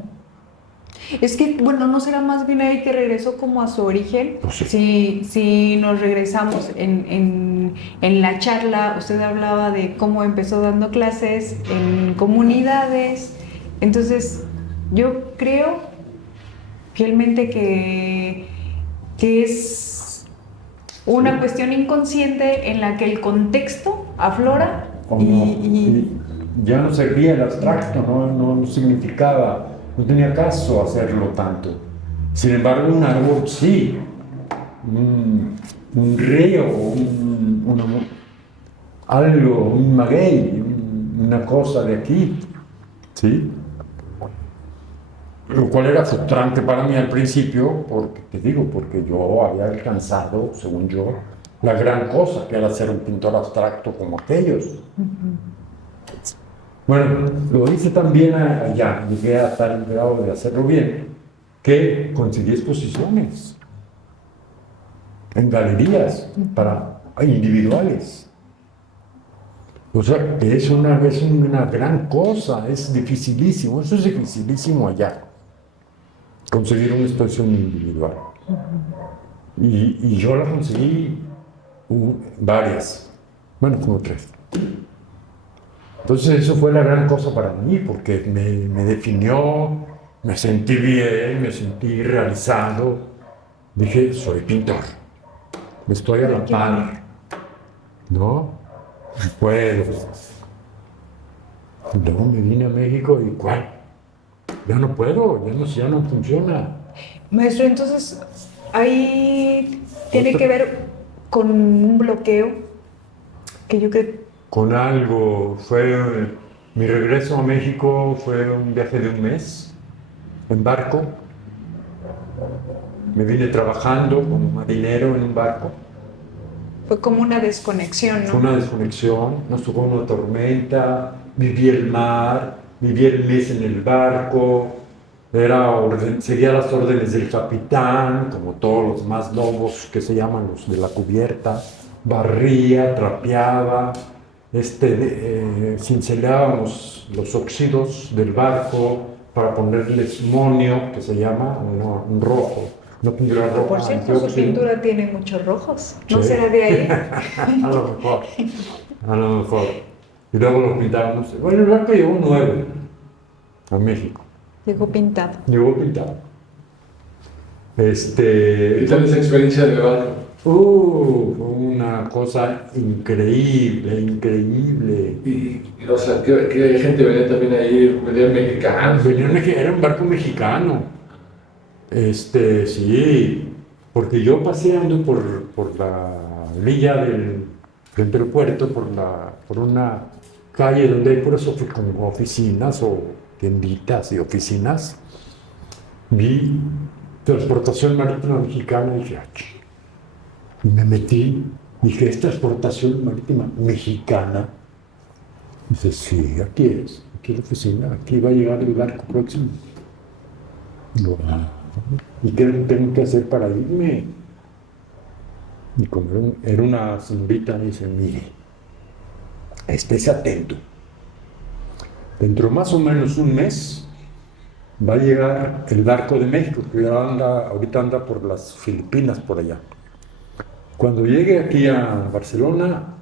Es que, bueno, ¿no será más bien ahí que regresó como a su origen? Pues sí. Si nos regresamos en la charla, usted hablaba de cómo empezó dando clases en comunidades. Entonces, yo creo fielmente que es una cuestión inconsciente en la que el contexto aflora Y ya no servía el abstracto, no significaba, no tenía caso hacerlo tanto. Sin embargo, un árbol sí, un río, algo, un maguey, una cosa de aquí, ¿sí? Lo cual era frustrante para mí al principio, porque te digo, porque yo había alcanzado, según yo, la gran cosa que era ser un pintor abstracto como aquellos. Bueno, lo hice también allá, llegué a tal grado de hacerlo bien, que conseguí exposiciones en galerías individuales. O sea, es una gran cosa, es dificilísimo, eso es dificilísimo allá, conseguir una exposición individual. Y yo la conseguí varias, bueno, como 3. Entonces eso fue la gran cosa para mí, porque me definió, me sentí bien, me sentí realizado. Dije, soy pintor, estoy a la par, ¿no? Puedo. Luego me vine a México y ¿cuál? Ya no puedo, ya no funciona. Maestro, entonces ahí tiene que ver con un bloqueo que yo creo. Con algo, mi regreso a México fue un viaje de un mes en barco. Me vine trabajando como marinero en un barco. Fue como una desconexión, ¿no? Fue una desconexión, nos tocó una tormenta, viví el mar, viví el mes en el barco, seguía las órdenes del capitán, como todos los más lobos que se llaman los de la cubierta, barría, trapeaba, cincelábamos los óxidos del barco para ponerles monio, que se llama, un rojo. No pintura roja. Por cierto, su pintura tiene muchos rojos. ¿No Sí. será de ahí? A lo mejor. Y luego lo pintábamos. Bueno, el barco llegó nuevo a México. Llegó pintado. Llegó pintado. ¿Qué tal esa experiencia de barco? Fue una cosa increíble, increíble. O sea, ¿qué gente venía también ahí? Venían mexicanos. Era un barco mexicano. Sí, porque yo paseando por la orilla frente al puerto, por una calle donde hay puras como oficinas o tienditas y oficinas, vi transportación marítima mexicana y dije, y me metí, dije, ¿es transportación marítima mexicana? Dice, sí, aquí es la oficina, aquí va a llegar el barco próximo. Digo, ¿y qué tengo que hacer para irme? Y como era una señorita, me dice, mire, estés atento. Dentro más o menos un mes va a llegar el barco de México, que ahorita anda por las Filipinas, por allá. Cuando llegue aquí a Barcelona,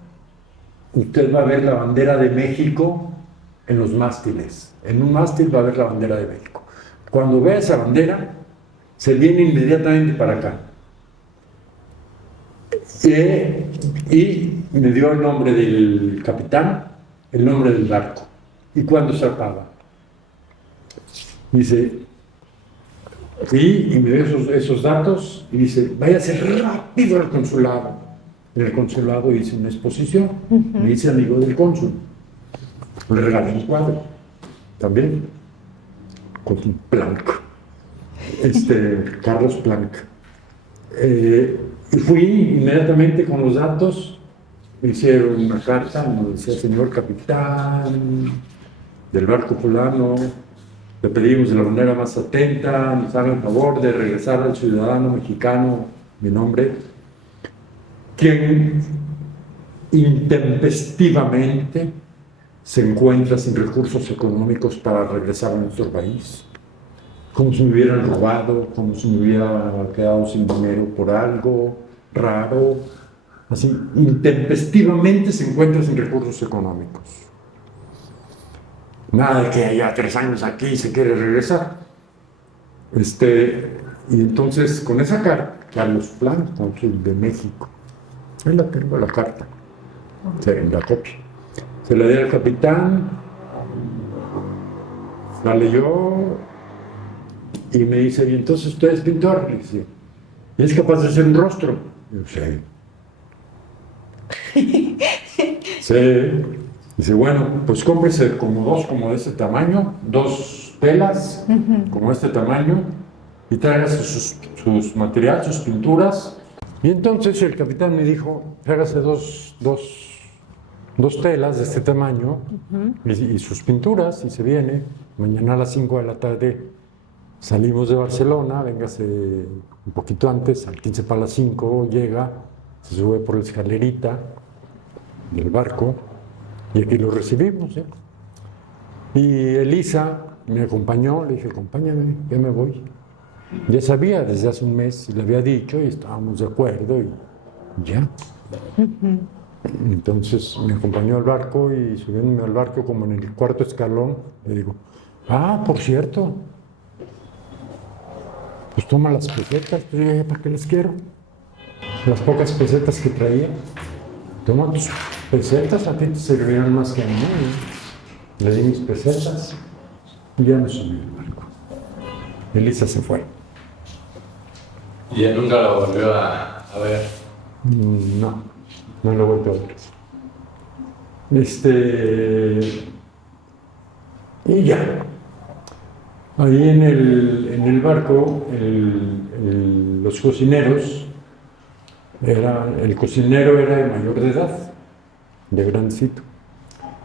usted va a ver la bandera de México en los mástiles. En un mástil va a ver la bandera de México. Cuando vea esa bandera, se viene inmediatamente para acá. Y me dio el nombre del capitán, el nombre del barco y cuándo zarpaba. Dice, fui y me dio esos datos y dice, váyase rápido al consulado. En el consulado hice una exposición, me hice amigo del cónsul, le regalé un cuadro también con un Planck, Carlos Planck. Y fui inmediatamente con los datos, me hicieron una carta, me decía, señor capitán del barco fulano, le pedimos de la manera más atenta, nos haga el favor de regresar al ciudadano mexicano, mi nombre, quien intempestivamente se encuentra sin recursos económicos para regresar a nuestro país. Como si me hubieran robado, como si me hubiera quedado sin dinero por algo raro. Así, intempestivamente se encuentra sin recursos económicos. Nada de que haya 3 años aquí y se quiere regresar. Y entonces, con esa carta, Carlos Planck, cónsul de México, ahí la tengo, la carta, la copia. Se la di al capitán, la leyó y me dice, ¿y entonces usted es pintor? Le dice, ¿y es capaz de hacer un rostro? Y yo, sí. Sí. Dice, bueno, pues cómprese como de ese tamaño, 2 telas, como de este tamaño, y tráigase sus materiales, sus pinturas. Y entonces el capitán me dijo, tráigase dos telas de este tamaño y sus pinturas, y se viene. Mañana a las 5 de la tarde salimos de Barcelona, véngase un poquito antes, al 15 para las 5, llega, se sube por la escalerita del barco, y aquí lo recibimos, ¿ya? Y Elisa me acompañó, le dije, acompáñame, ya me voy. Ya sabía desde hace un mes, y le había dicho, y estábamos de acuerdo, y ya. Entonces me acompañó al barco, y subiéndome al barco como en el 4.º escalón, le digo, por cierto, pues toma las pesetas, pues ¿para qué las quiero? Las pocas pesetas que traía, toma tus pesetas, a ti te servirán más que a mí. Le di mis pesetas y ya me subí al barco. Elisa se fue. ¿Y ya nunca lo volvió a ver? No lo he vuelto a ver. Y ya. Ahí en el barco, los cocineros, el cocinero era de mayor de edad, de grandecito,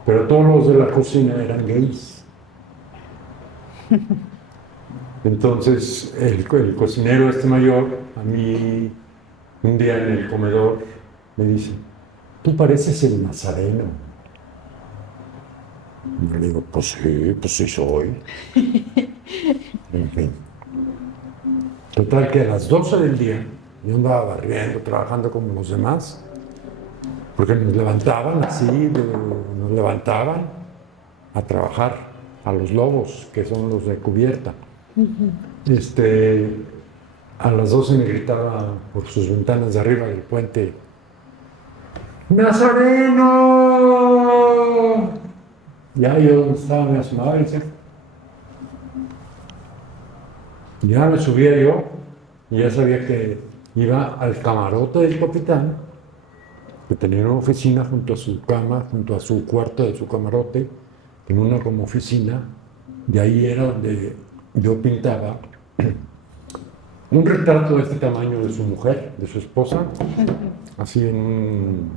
pero todos los de la cocina eran gays. Entonces el cocinero mayor, a mí un día en el comedor me dice, tú pareces el Nazareno. Y yo le digo, pues sí soy. En fin. Total que a las 12 del día yo andaba barriendo, trabajando como los demás, porque nos levantaban así, nos levantaban a trabajar, a los lobos, que son los de cubierta. A las 12 me gritaba por sus ventanas de arriba del puente, ¡Nazareno! Ya yo donde estaba me asomaba y decía, ya me subía yo y ya sabía que iba al camarote del capitán, que tenía una oficina junto a su cama, junto a su cuarto de su camarote, en una como oficina. De ahí era donde yo pintaba un retrato de este tamaño de su mujer, de su esposa, así en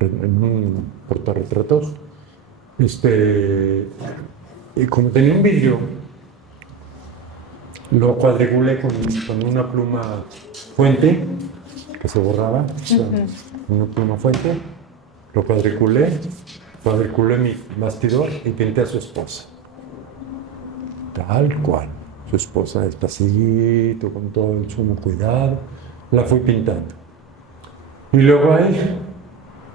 un portarretratos. Y como tenía un vidrio Lo cuadriculé con una pluma fuente que se borraba, o sea, una pluma fuente. Lo cuadriculé mi bastidor y pinté a su esposa. Tal cual. Su esposa despacito, con todo el sumo cuidado, la fui pintando. Y luego a él,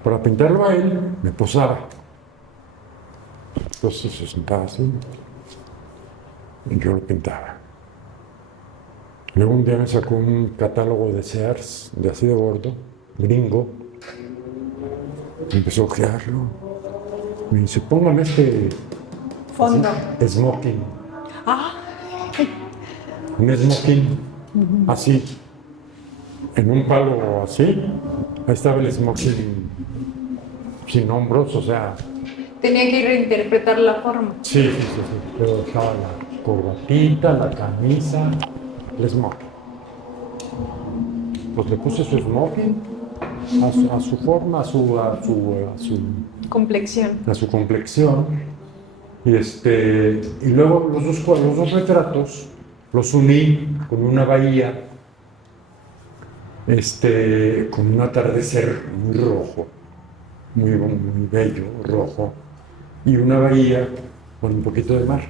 para pintarlo a él, me posaba. Entonces se sentaba así y yo lo pintaba. Luego un día me sacó un catálogo de Sears, de así de gordo, gringo. Empezó a ojearlo. Me dice, póngame este Fondo. smoking. Ah, Un smoking así, en un palo así. Ahí estaba el smoking sin hombros, o sea, tenía que reinterpretar la forma. sí. Pero estaba la corbatita, la camisa, el smoking. Pues le puse su smoking a su forma, a su Complexión. complexión. Y luego los dos retratos los uní con una bahía, con un atardecer muy rojo, muy bello, rojo, y una bahía con un poquito de mar,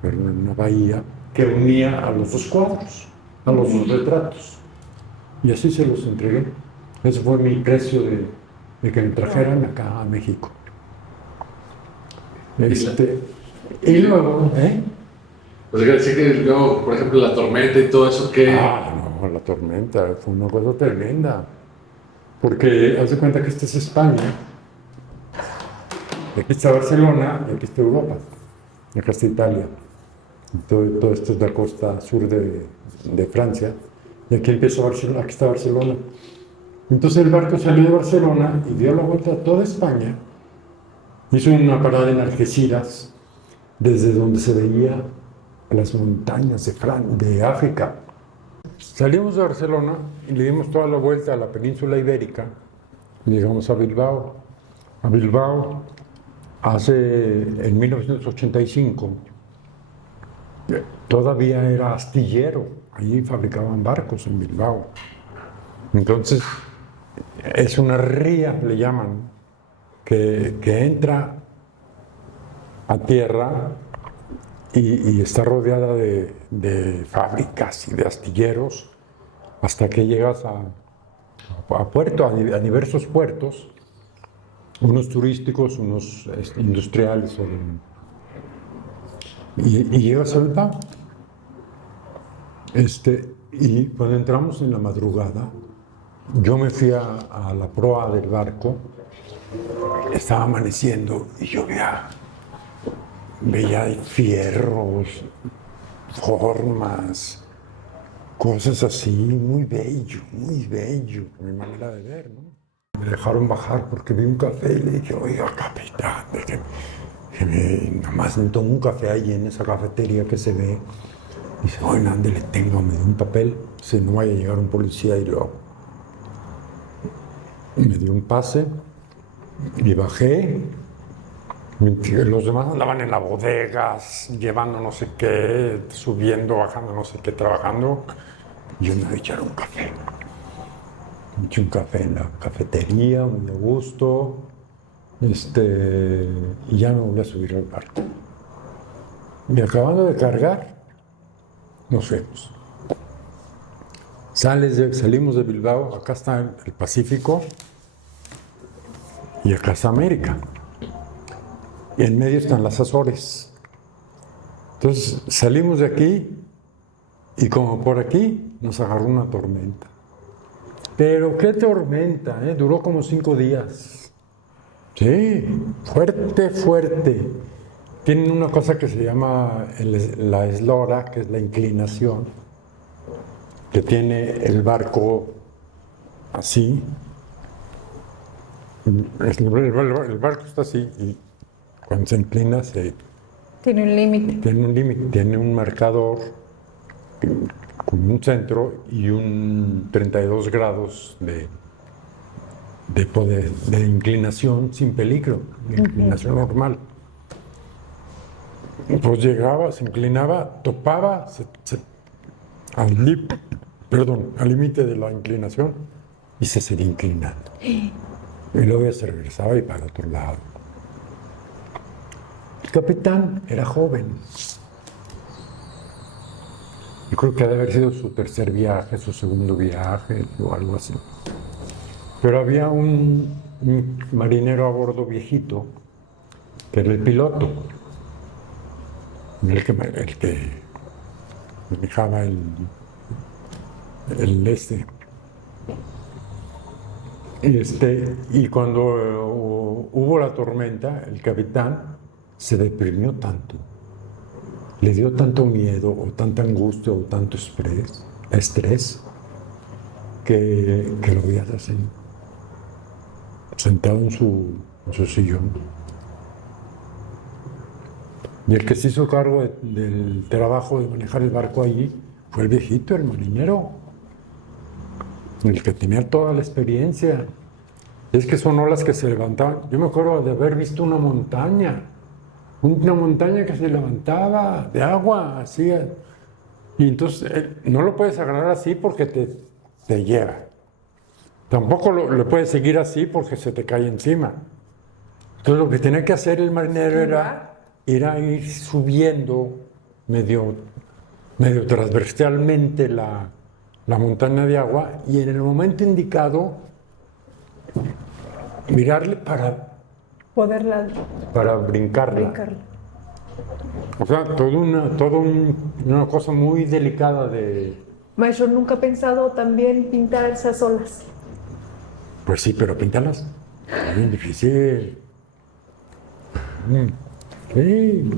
pero una bahía que unía a los dos cuadros, a los dos retratos. Y así se los entregué. Ese fue mi precio de que me trajeran acá a México. Y luego, Pues quiere decir que luego, por ejemplo, la tormenta y todo eso, que no, la tormenta fue una cosa tremenda. Porque haz de cuenta que esta es España, y aquí está Barcelona, y aquí está Europa, y acá está Italia. Y todo esto es la costa sur de Francia, y aquí empieza Barcelona, aquí está Barcelona. Entonces el barco salió de Barcelona y dio la vuelta a toda España. Hizo una parada en Algeciras, desde donde se veía las montañas de África. Salimos de Barcelona y le dimos toda la vuelta a la península ibérica y llegamos a Bilbao. A Bilbao, en 1985, todavía era astillero, allí fabricaban barcos en Bilbao. Entonces, es una ría, le llaman, que entra a tierra y está rodeada de fábricas y de astilleros hasta que llegas a puerto, a diversos puertos, unos turísticos, unos industriales, y llegas a Bilbao. Y cuando entramos en la madrugada, yo me fui a la proa del barco, estaba amaneciendo y yo veía fierros, formas, cosas así, muy bello, mi manera de ver, ¿no? Me dejaron bajar porque vi un café y le dije, oiga, capitán, nada más me tomo un café ahí en esa cafetería que se ve. Y dice, oye, ándale, me dio un papel, si no vaya a llegar un policía y me dio un pase y bajé. Los demás andaban en las bodegas, llevando no sé qué, subiendo, bajando no sé qué, trabajando. Yo me voy a echar un café. Me eché un café en la cafetería, muy a gusto. Y ya me volví a subir al barco. Y acabando de cargar, nos fuimos. Salimos de Bilbao, acá está el Pacífico y acá está América. Y en medio están las Azores. Entonces salimos de aquí y como por aquí nos agarró una tormenta. Pero qué tormenta, duró como 5 días. Sí, fuerte. Tienen una cosa que se llama la eslora, que es la inclinación, que tiene el barco así. El barco está así y cuando se inclina Tiene un límite. Tiene un marcador con un centro y un 32 grados de inclinación sin peligro, de inclinación normal. Pues llegaba, se inclinaba, topaba, se al límite de la inclinación y se seguía inclinando. Y luego ya se regresaba y para el otro lado. El capitán era joven. Yo creo que debe haber sido su tercer viaje, su segundo viaje o algo así. Pero había un marinero a bordo viejito, que era el piloto, el que manejaba el y cuando hubo la tormenta, el capitán se deprimió tanto, le dio tanto miedo o tanta angustia o tanto estrés que lo veía así, sentado en su sillón. Y el que se hizo cargo del trabajo de manejar el barco allí fue el viejito, el marinero, el que tenía toda la experiencia. Es que son olas que se levantaban. Yo me acuerdo de haber visto una montaña que se levantaba de agua, así. Y entonces no lo puedes agarrar así porque te lleva. Tampoco lo puedes seguir así porque se te cae encima. Entonces lo que tenía que hacer el marinero era ir subiendo medio transversalmente la montaña de agua y en el momento indicado mirarle para brincarla. O sea, una cosa muy delicada de... Maestro, ¿nunca ha pensado también pintar esas olas? Pues sí, pero píntalas. Es bien difícil. Sí,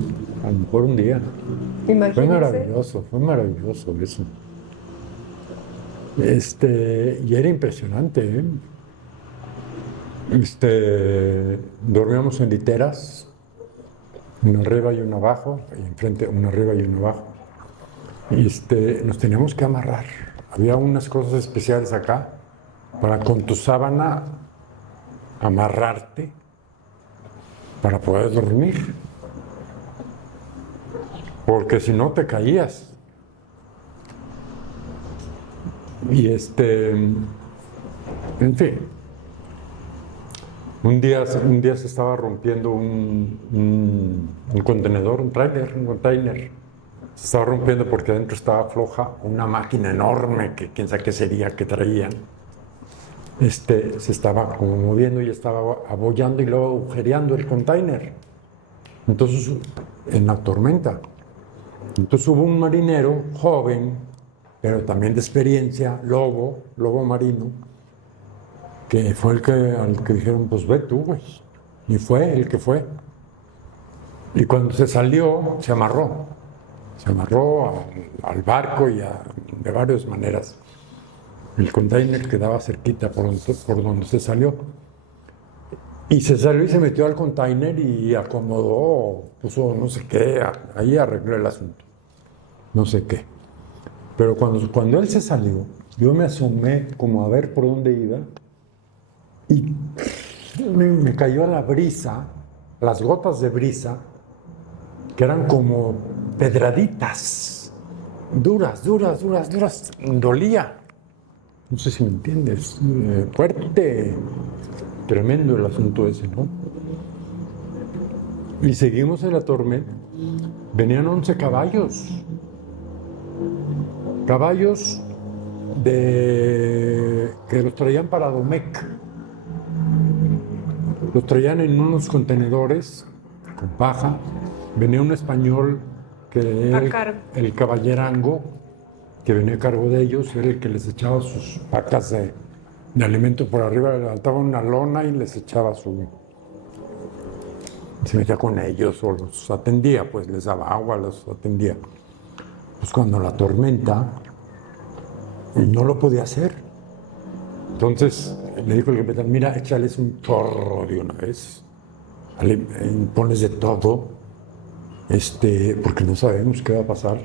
a lo mejor un día. Imagínese. Fue maravilloso eso. Y era impresionante, dormíamos en literas, una arriba y una abajo, y enfrente una arriba y una abajo. Nos teníamos que amarrar. Había unas cosas especiales acá para con tu sábana amarrarte para poder dormir. Porque si no te caías. Y en fin, un día se estaba rompiendo un contenedor, un container. Se estaba rompiendo porque adentro estaba floja una máquina enorme que quién sabe qué sería que traían. Se estaba como moviendo y estaba abollando y luego agujereando el container. Entonces, en la tormenta. Entonces hubo un marinero joven, pero también de experiencia, lobo marino, que fue al que dijeron, pues ve tú, güey. Y fue el que fue. Y cuando se salió, se amarró al barco y de varias maneras. El container quedaba cerquita por donde se salió. Y se salió y se metió al container y acomodó, puso no sé qué, ahí arregló el asunto. No sé qué. Pero cuando él se salió, yo me asomé como a ver por dónde iba y me cayó la brisa, las gotas de brisa, que eran como pedraditas, duras, dolía. No sé si me entiendes, fuerte, tremendo el asunto ese, ¿no? Y seguimos en la tormenta, venían 11 caballos que los traían para Domecq. Los traían en unos contenedores con paja. Venía un español que era el caballerango, que venía a cargo de ellos, era el que les echaba sus pacas de alimento por arriba, levantaba una lona y les echaba se metía con ellos o los atendía, pues les daba agua, los atendía. Pues cuando la tormenta, no lo podía hacer. Entonces le dijo el capitán, mira, échales un chorro de una vez, pones de todo, porque no sabemos qué va a pasar.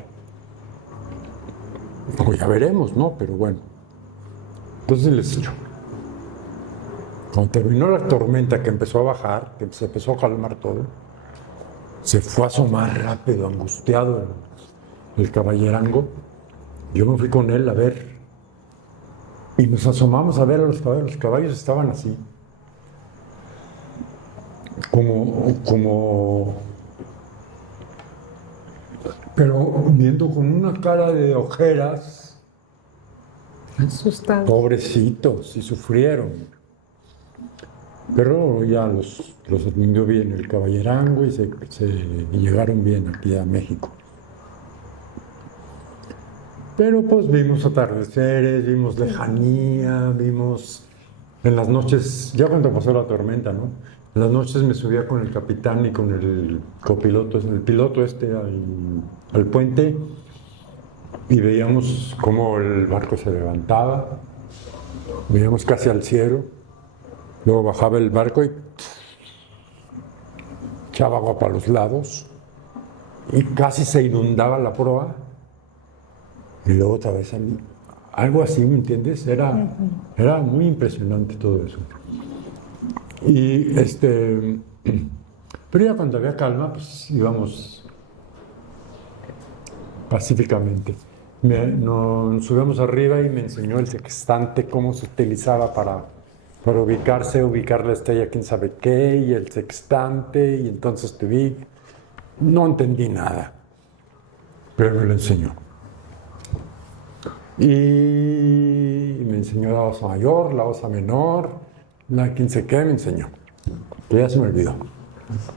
Pues ya veremos, ¿no? Pero bueno. Entonces les echó. Cuando terminó la tormenta, que empezó a bajar, que se empezó a calmar todo, se fue a asomar rápido, angustiado, el caballerango, Yo me fui con él a ver y nos asomamos a ver a los caballos. Los caballos estaban así, como, pero viendo con una cara de ojeras, Asustados. pobrecitos, y sufrieron. Pero ya los atendió bien el caballerango y y llegaron bien aquí a México. Pero pues vimos atardeceres, vimos lejanía, vimos en las noches, ya cuando pasó la tormenta, ¿no? En las noches me subía con el capitán y con el copiloto, el piloto al puente, y veíamos cómo el barco se levantaba, veíamos casi al cielo, luego bajaba el barco y echaba agua para los lados y casi se inundaba la proa. Y luego otra vez algo así, ¿me entiendes? Era muy impresionante todo eso. Y pero ya cuando había calma, pues íbamos pacíficamente. Nos subimos arriba y me enseñó el sextante, cómo se utilizaba para ubicar la estrella, quién sabe qué, y el sextante, y entonces te vi. No entendí nada, pero me lo enseñó. Y me enseñó la osa mayor, la osa menor, la quién sé qué me enseñó. Que ya se me olvidó.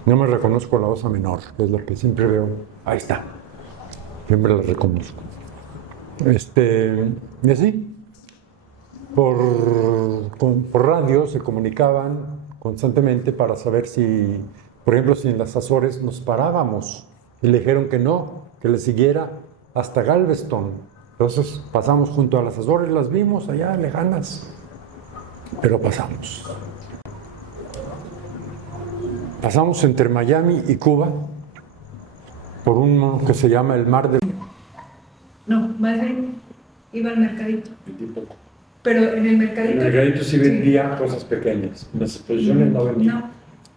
No me reconozco la osa menor, que es la que siempre veo. Ahí está. Siempre la reconozco. Y así, por radio se comunicaban constantemente para saber si, por ejemplo, si en las Azores nos parábamos. Y le dijeron que no, que le siguiera hasta Galveston. Entonces pasamos junto a las Azores, las vimos allá lejanas, pero pasamos. Pasamos entre Miami y Cuba por uno que se llama el Mar de... No, más bien iba al mercadito. Pero en el mercadito... En el mercadito sí vendía cosas pequeñas, en las exposiciones no vendía, No,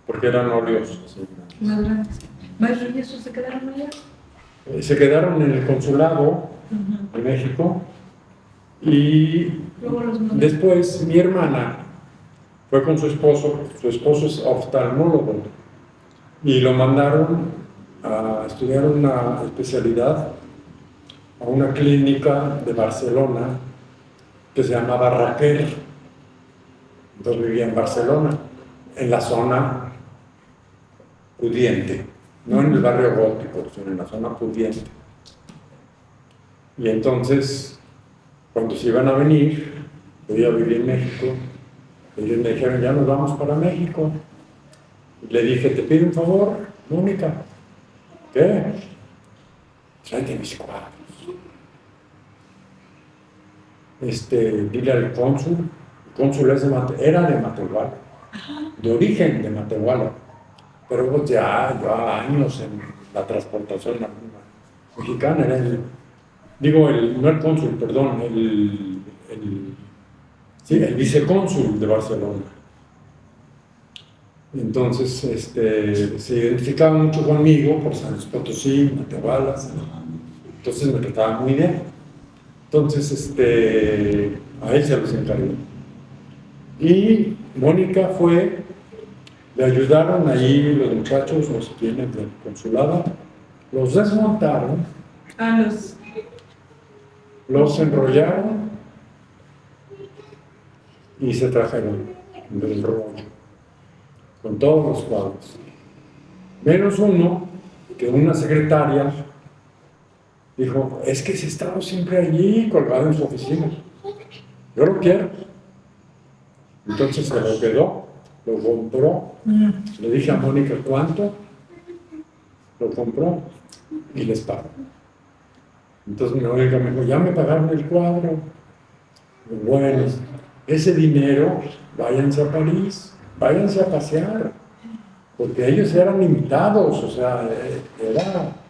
porque eran óleos. más grandes. Más bien esos se quedaron allá. Se quedaron en el consulado de México y Luego los mandaron. después mi hermana fue con su esposo es oftalmólogo, y lo mandaron a estudiar una especialidad a una clínica de Barcelona que se llamaba Raquel. Entonces vivía en Barcelona, en la zona pudiente, no en el barrio gótico, sino en la zona pudiente. Y entonces, cuando se iban a venir, yo ya vivía en México, ellos me dijeron, ya nos vamos para México. Y le dije, te pido un favor, Mónica. ¿Qué? Tráete mis cuadros. Dile al cónsul, el cónsul era de Matehuala, de origen de Matehuala, pero pues ya años en la transportación mexicana, era no el cónsul, perdón, el vicecónsul de Barcelona. Entonces, se identificaba mucho conmigo por San Luis Potosí, Matehuala, entonces me trataba muy bien. Entonces, a él se los encargó. Y Mónica le ayudaron ahí los muchachos, los quienes del consulado, los desmontaron, los enrollaron y se trajeron del rollo, con todos los cuadros. Menos uno, que una secretaria dijo, es que ese estaba siempre allí, colgado en su oficina. Yo lo quiero. Entonces se lo quedó, lo compró. Le dije a Mónica, ¿cuánto? Lo compró y les pagó. Entonces Mónica me dijo, ya me pagaron el cuadro. Bueno, ese dinero, váyanse a París, váyanse a pasear. Porque ellos eran limitados, o sea,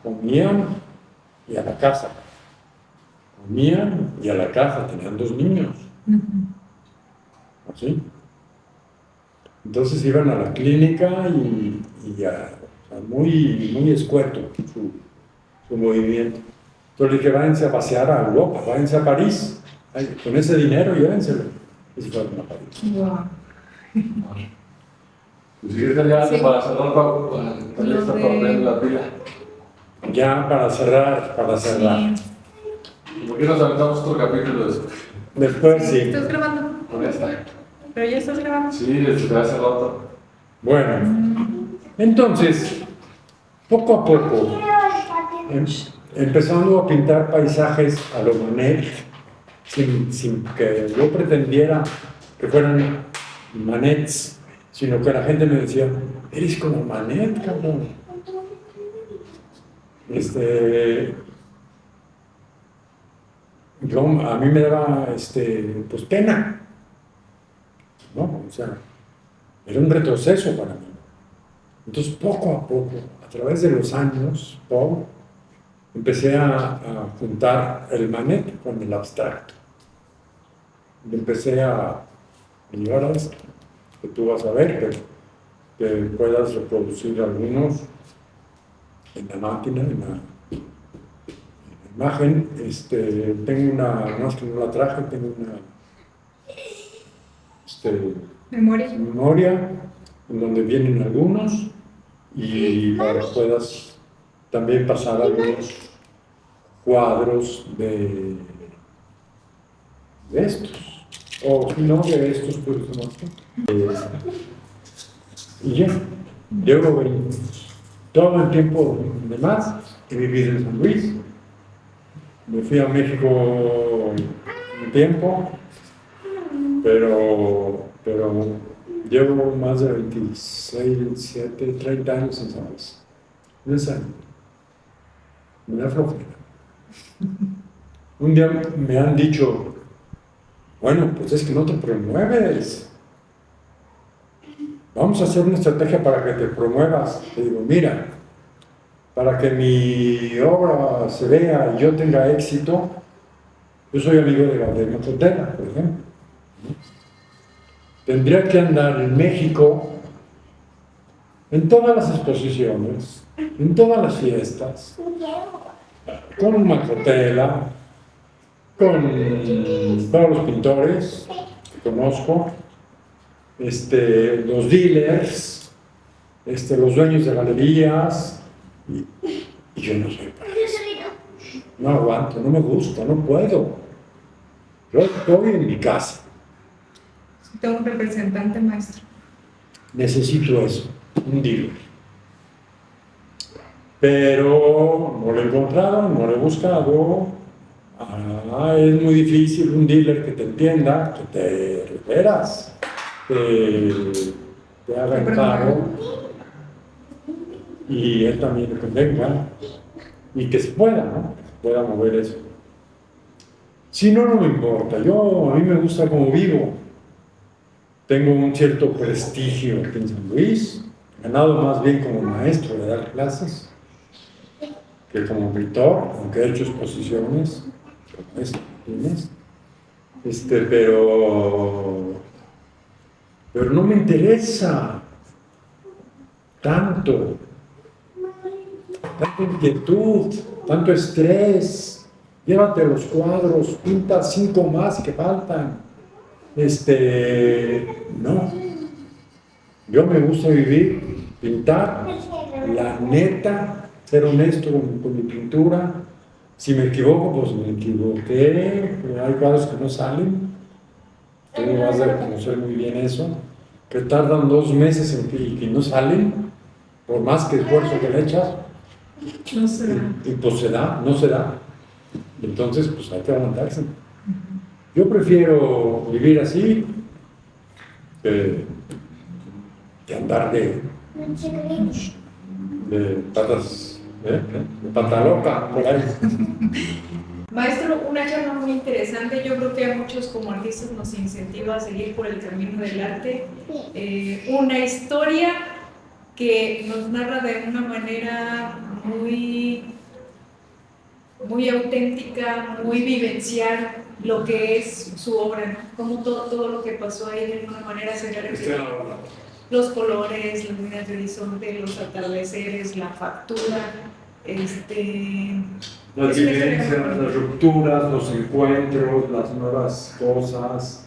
comían y a la casa. Comían y a la casa, tenían 2 niños. ¿Así? Entonces iban a la clínica y o sea, muy escueto su movimiento. Entonces le dije, váyanse a pasear a Europa, váyanse a París. Ay, con ese dinero llévenselo. Y se fueron a París. Wow. Pues si quieres tener algo Sí. para cerrar, Pau, para Lo esta de- parte de la pila. Ya para cerrar. Sí. ¿Por qué nos aventamos otro capítulo Después sí. ¿Estás grabando? con esta? ¿Pero ya estás grabando? Sí, desde hace rato. Bueno, entonces, poco a poco, empezando a pintar paisajes a lo Manet, sin que yo pretendiera que fueran Manets, sino que la gente me decía, eres como Manet, cabrón. A mí me daba pues pena, ¿no? O sea, era un retroceso para mí. Entonces, poco a poco, a través de los años, Paul, empecé a juntar el Manet con el abstracto. Y empecé a llegar a esto, que tú vas a ver, que puedas reproducir algunos en la máquina, en la imagen. Tengo una, no es que no la traje, tengo una Memoria. memoria en donde vienen algunos y para que puedas también pasar algunos cuadros de estos, o si no de estos, pues no sé. Y ya, llevo todo el tiempo de más, he vivido en San Luis, me fui a México un tiempo, pero llevo más de 26, 30 años en San Luis. No es año. Me da flojera. Un día me han dicho, bueno, pues es que no te promueves. Vamos a hacer una estrategia para que te promuevas. Te digo, mira, para que mi obra se vea y yo tenga éxito, yo soy amigo de Valdemar Cotela, por ejemplo. Tendría que andar en México en todas las exposiciones, en todas las fiestas, con Macotela, con todos los pintores que conozco, los dealers, los dueños de galerías, y yo no soy para eso. No aguanto, no me gusta, no puedo. Yo estoy en mi casa. Tengo un representante, maestro. Necesito eso, un dealer. Pero no lo he encontrado, no lo he buscado. Es muy difícil un dealer que te entienda, que te veras, te haga encargo y él también le convenga y que se pueda, ¿no? Que se pueda mover eso. Si no, no me importa. A mí me gusta como vivo. Tengo un cierto prestigio aquí en San Luis, ganado más bien como maestro de dar clases que como pintor, aunque he hecho exposiciones como esta, ¿tienes? Pero no me interesa tanto, tanta inquietud, tanto estrés. Llévate los cuadros, pinta 5 más que faltan. No. Yo me gusta vivir, pintar, la neta, ser honesto con mi pintura. Si me equivoco, pues me equivoqué. Hay cuadros que no salen. Tú vas a reconocer muy bien eso. Que tardan 2 meses en que no salen, por más que esfuerzo que le echas. No se da. Y pues no se da. Entonces, pues hay que aguantarse. Yo prefiero vivir así que andar de patas, de pata loca por ahí. Maestro, una charla muy interesante. Yo creo que a muchos como artistas nos incentiva a seguir por el camino del arte. Una historia que nos narra de una manera muy auténtica, muy vivencial lo que es su obra, ¿no? Como todo lo que pasó ahí de alguna manera se refleja. Los colores, las líneas de horizonte, los atardeceres, la factura. Las es una historia vivencias, muy las rupturas, los encuentros, las nuevas cosas,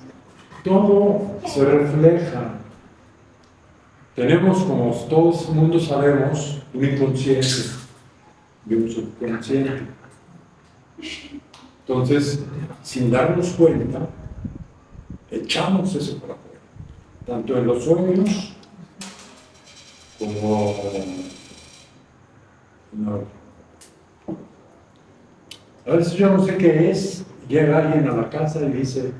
todo se refleja. Tenemos, como todo el mundo sabemos, un inconsciente y un subconsciente. Entonces, sin darnos cuenta, echamos eso para afuera, tanto en los sueños como a veces yo no sé qué es, llega alguien a la casa y dice,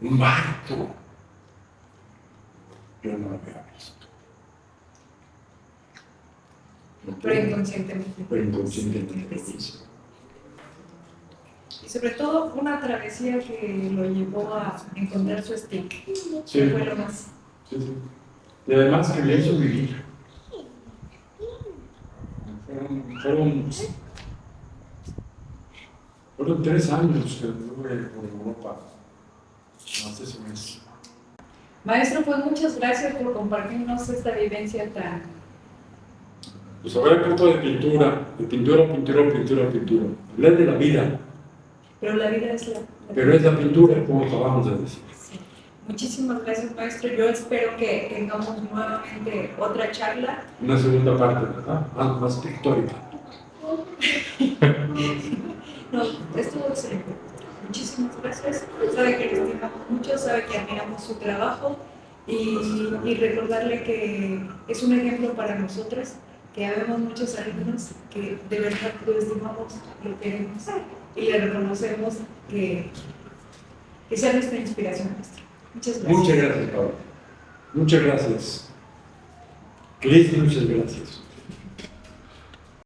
un barco. Yo no lo había visto. Pero inconscientemente. Pero inconscientemente. Y sobre todo una travesía que lo llevó a encontrar su stick. Sí. Que fue lo más. Sí, sí. Y además que le hizo vivir. Fueron 3 años que anduve por Europa. Más de ese mes. Maestro, pues muchas gracias por compartirnos esta vivencia tan... Pues habrá un poco de pintura, pintura. Hablar de la vida, Pero la vida es la... pero es la pintura, como acabamos de decir. Sí. Muchísimas gracias, maestro. Yo espero que tengamos nuevamente otra charla. Una segunda parte, ¿verdad? Más pictórica. No, estuvo excelente. Muchísimas gracias. Sabe que le estimamos mucho, sabe que admiramos su trabajo y recordarle que es un ejemplo para nosotras, que habemos muchos alumnos que de verdad lo estimamos, lo queremos y le reconocemos que sea nuestra inspiración, maestro. Muchas gracias. Muchas gracias, Pablo. Muchas gracias. Cris, muchas gracias.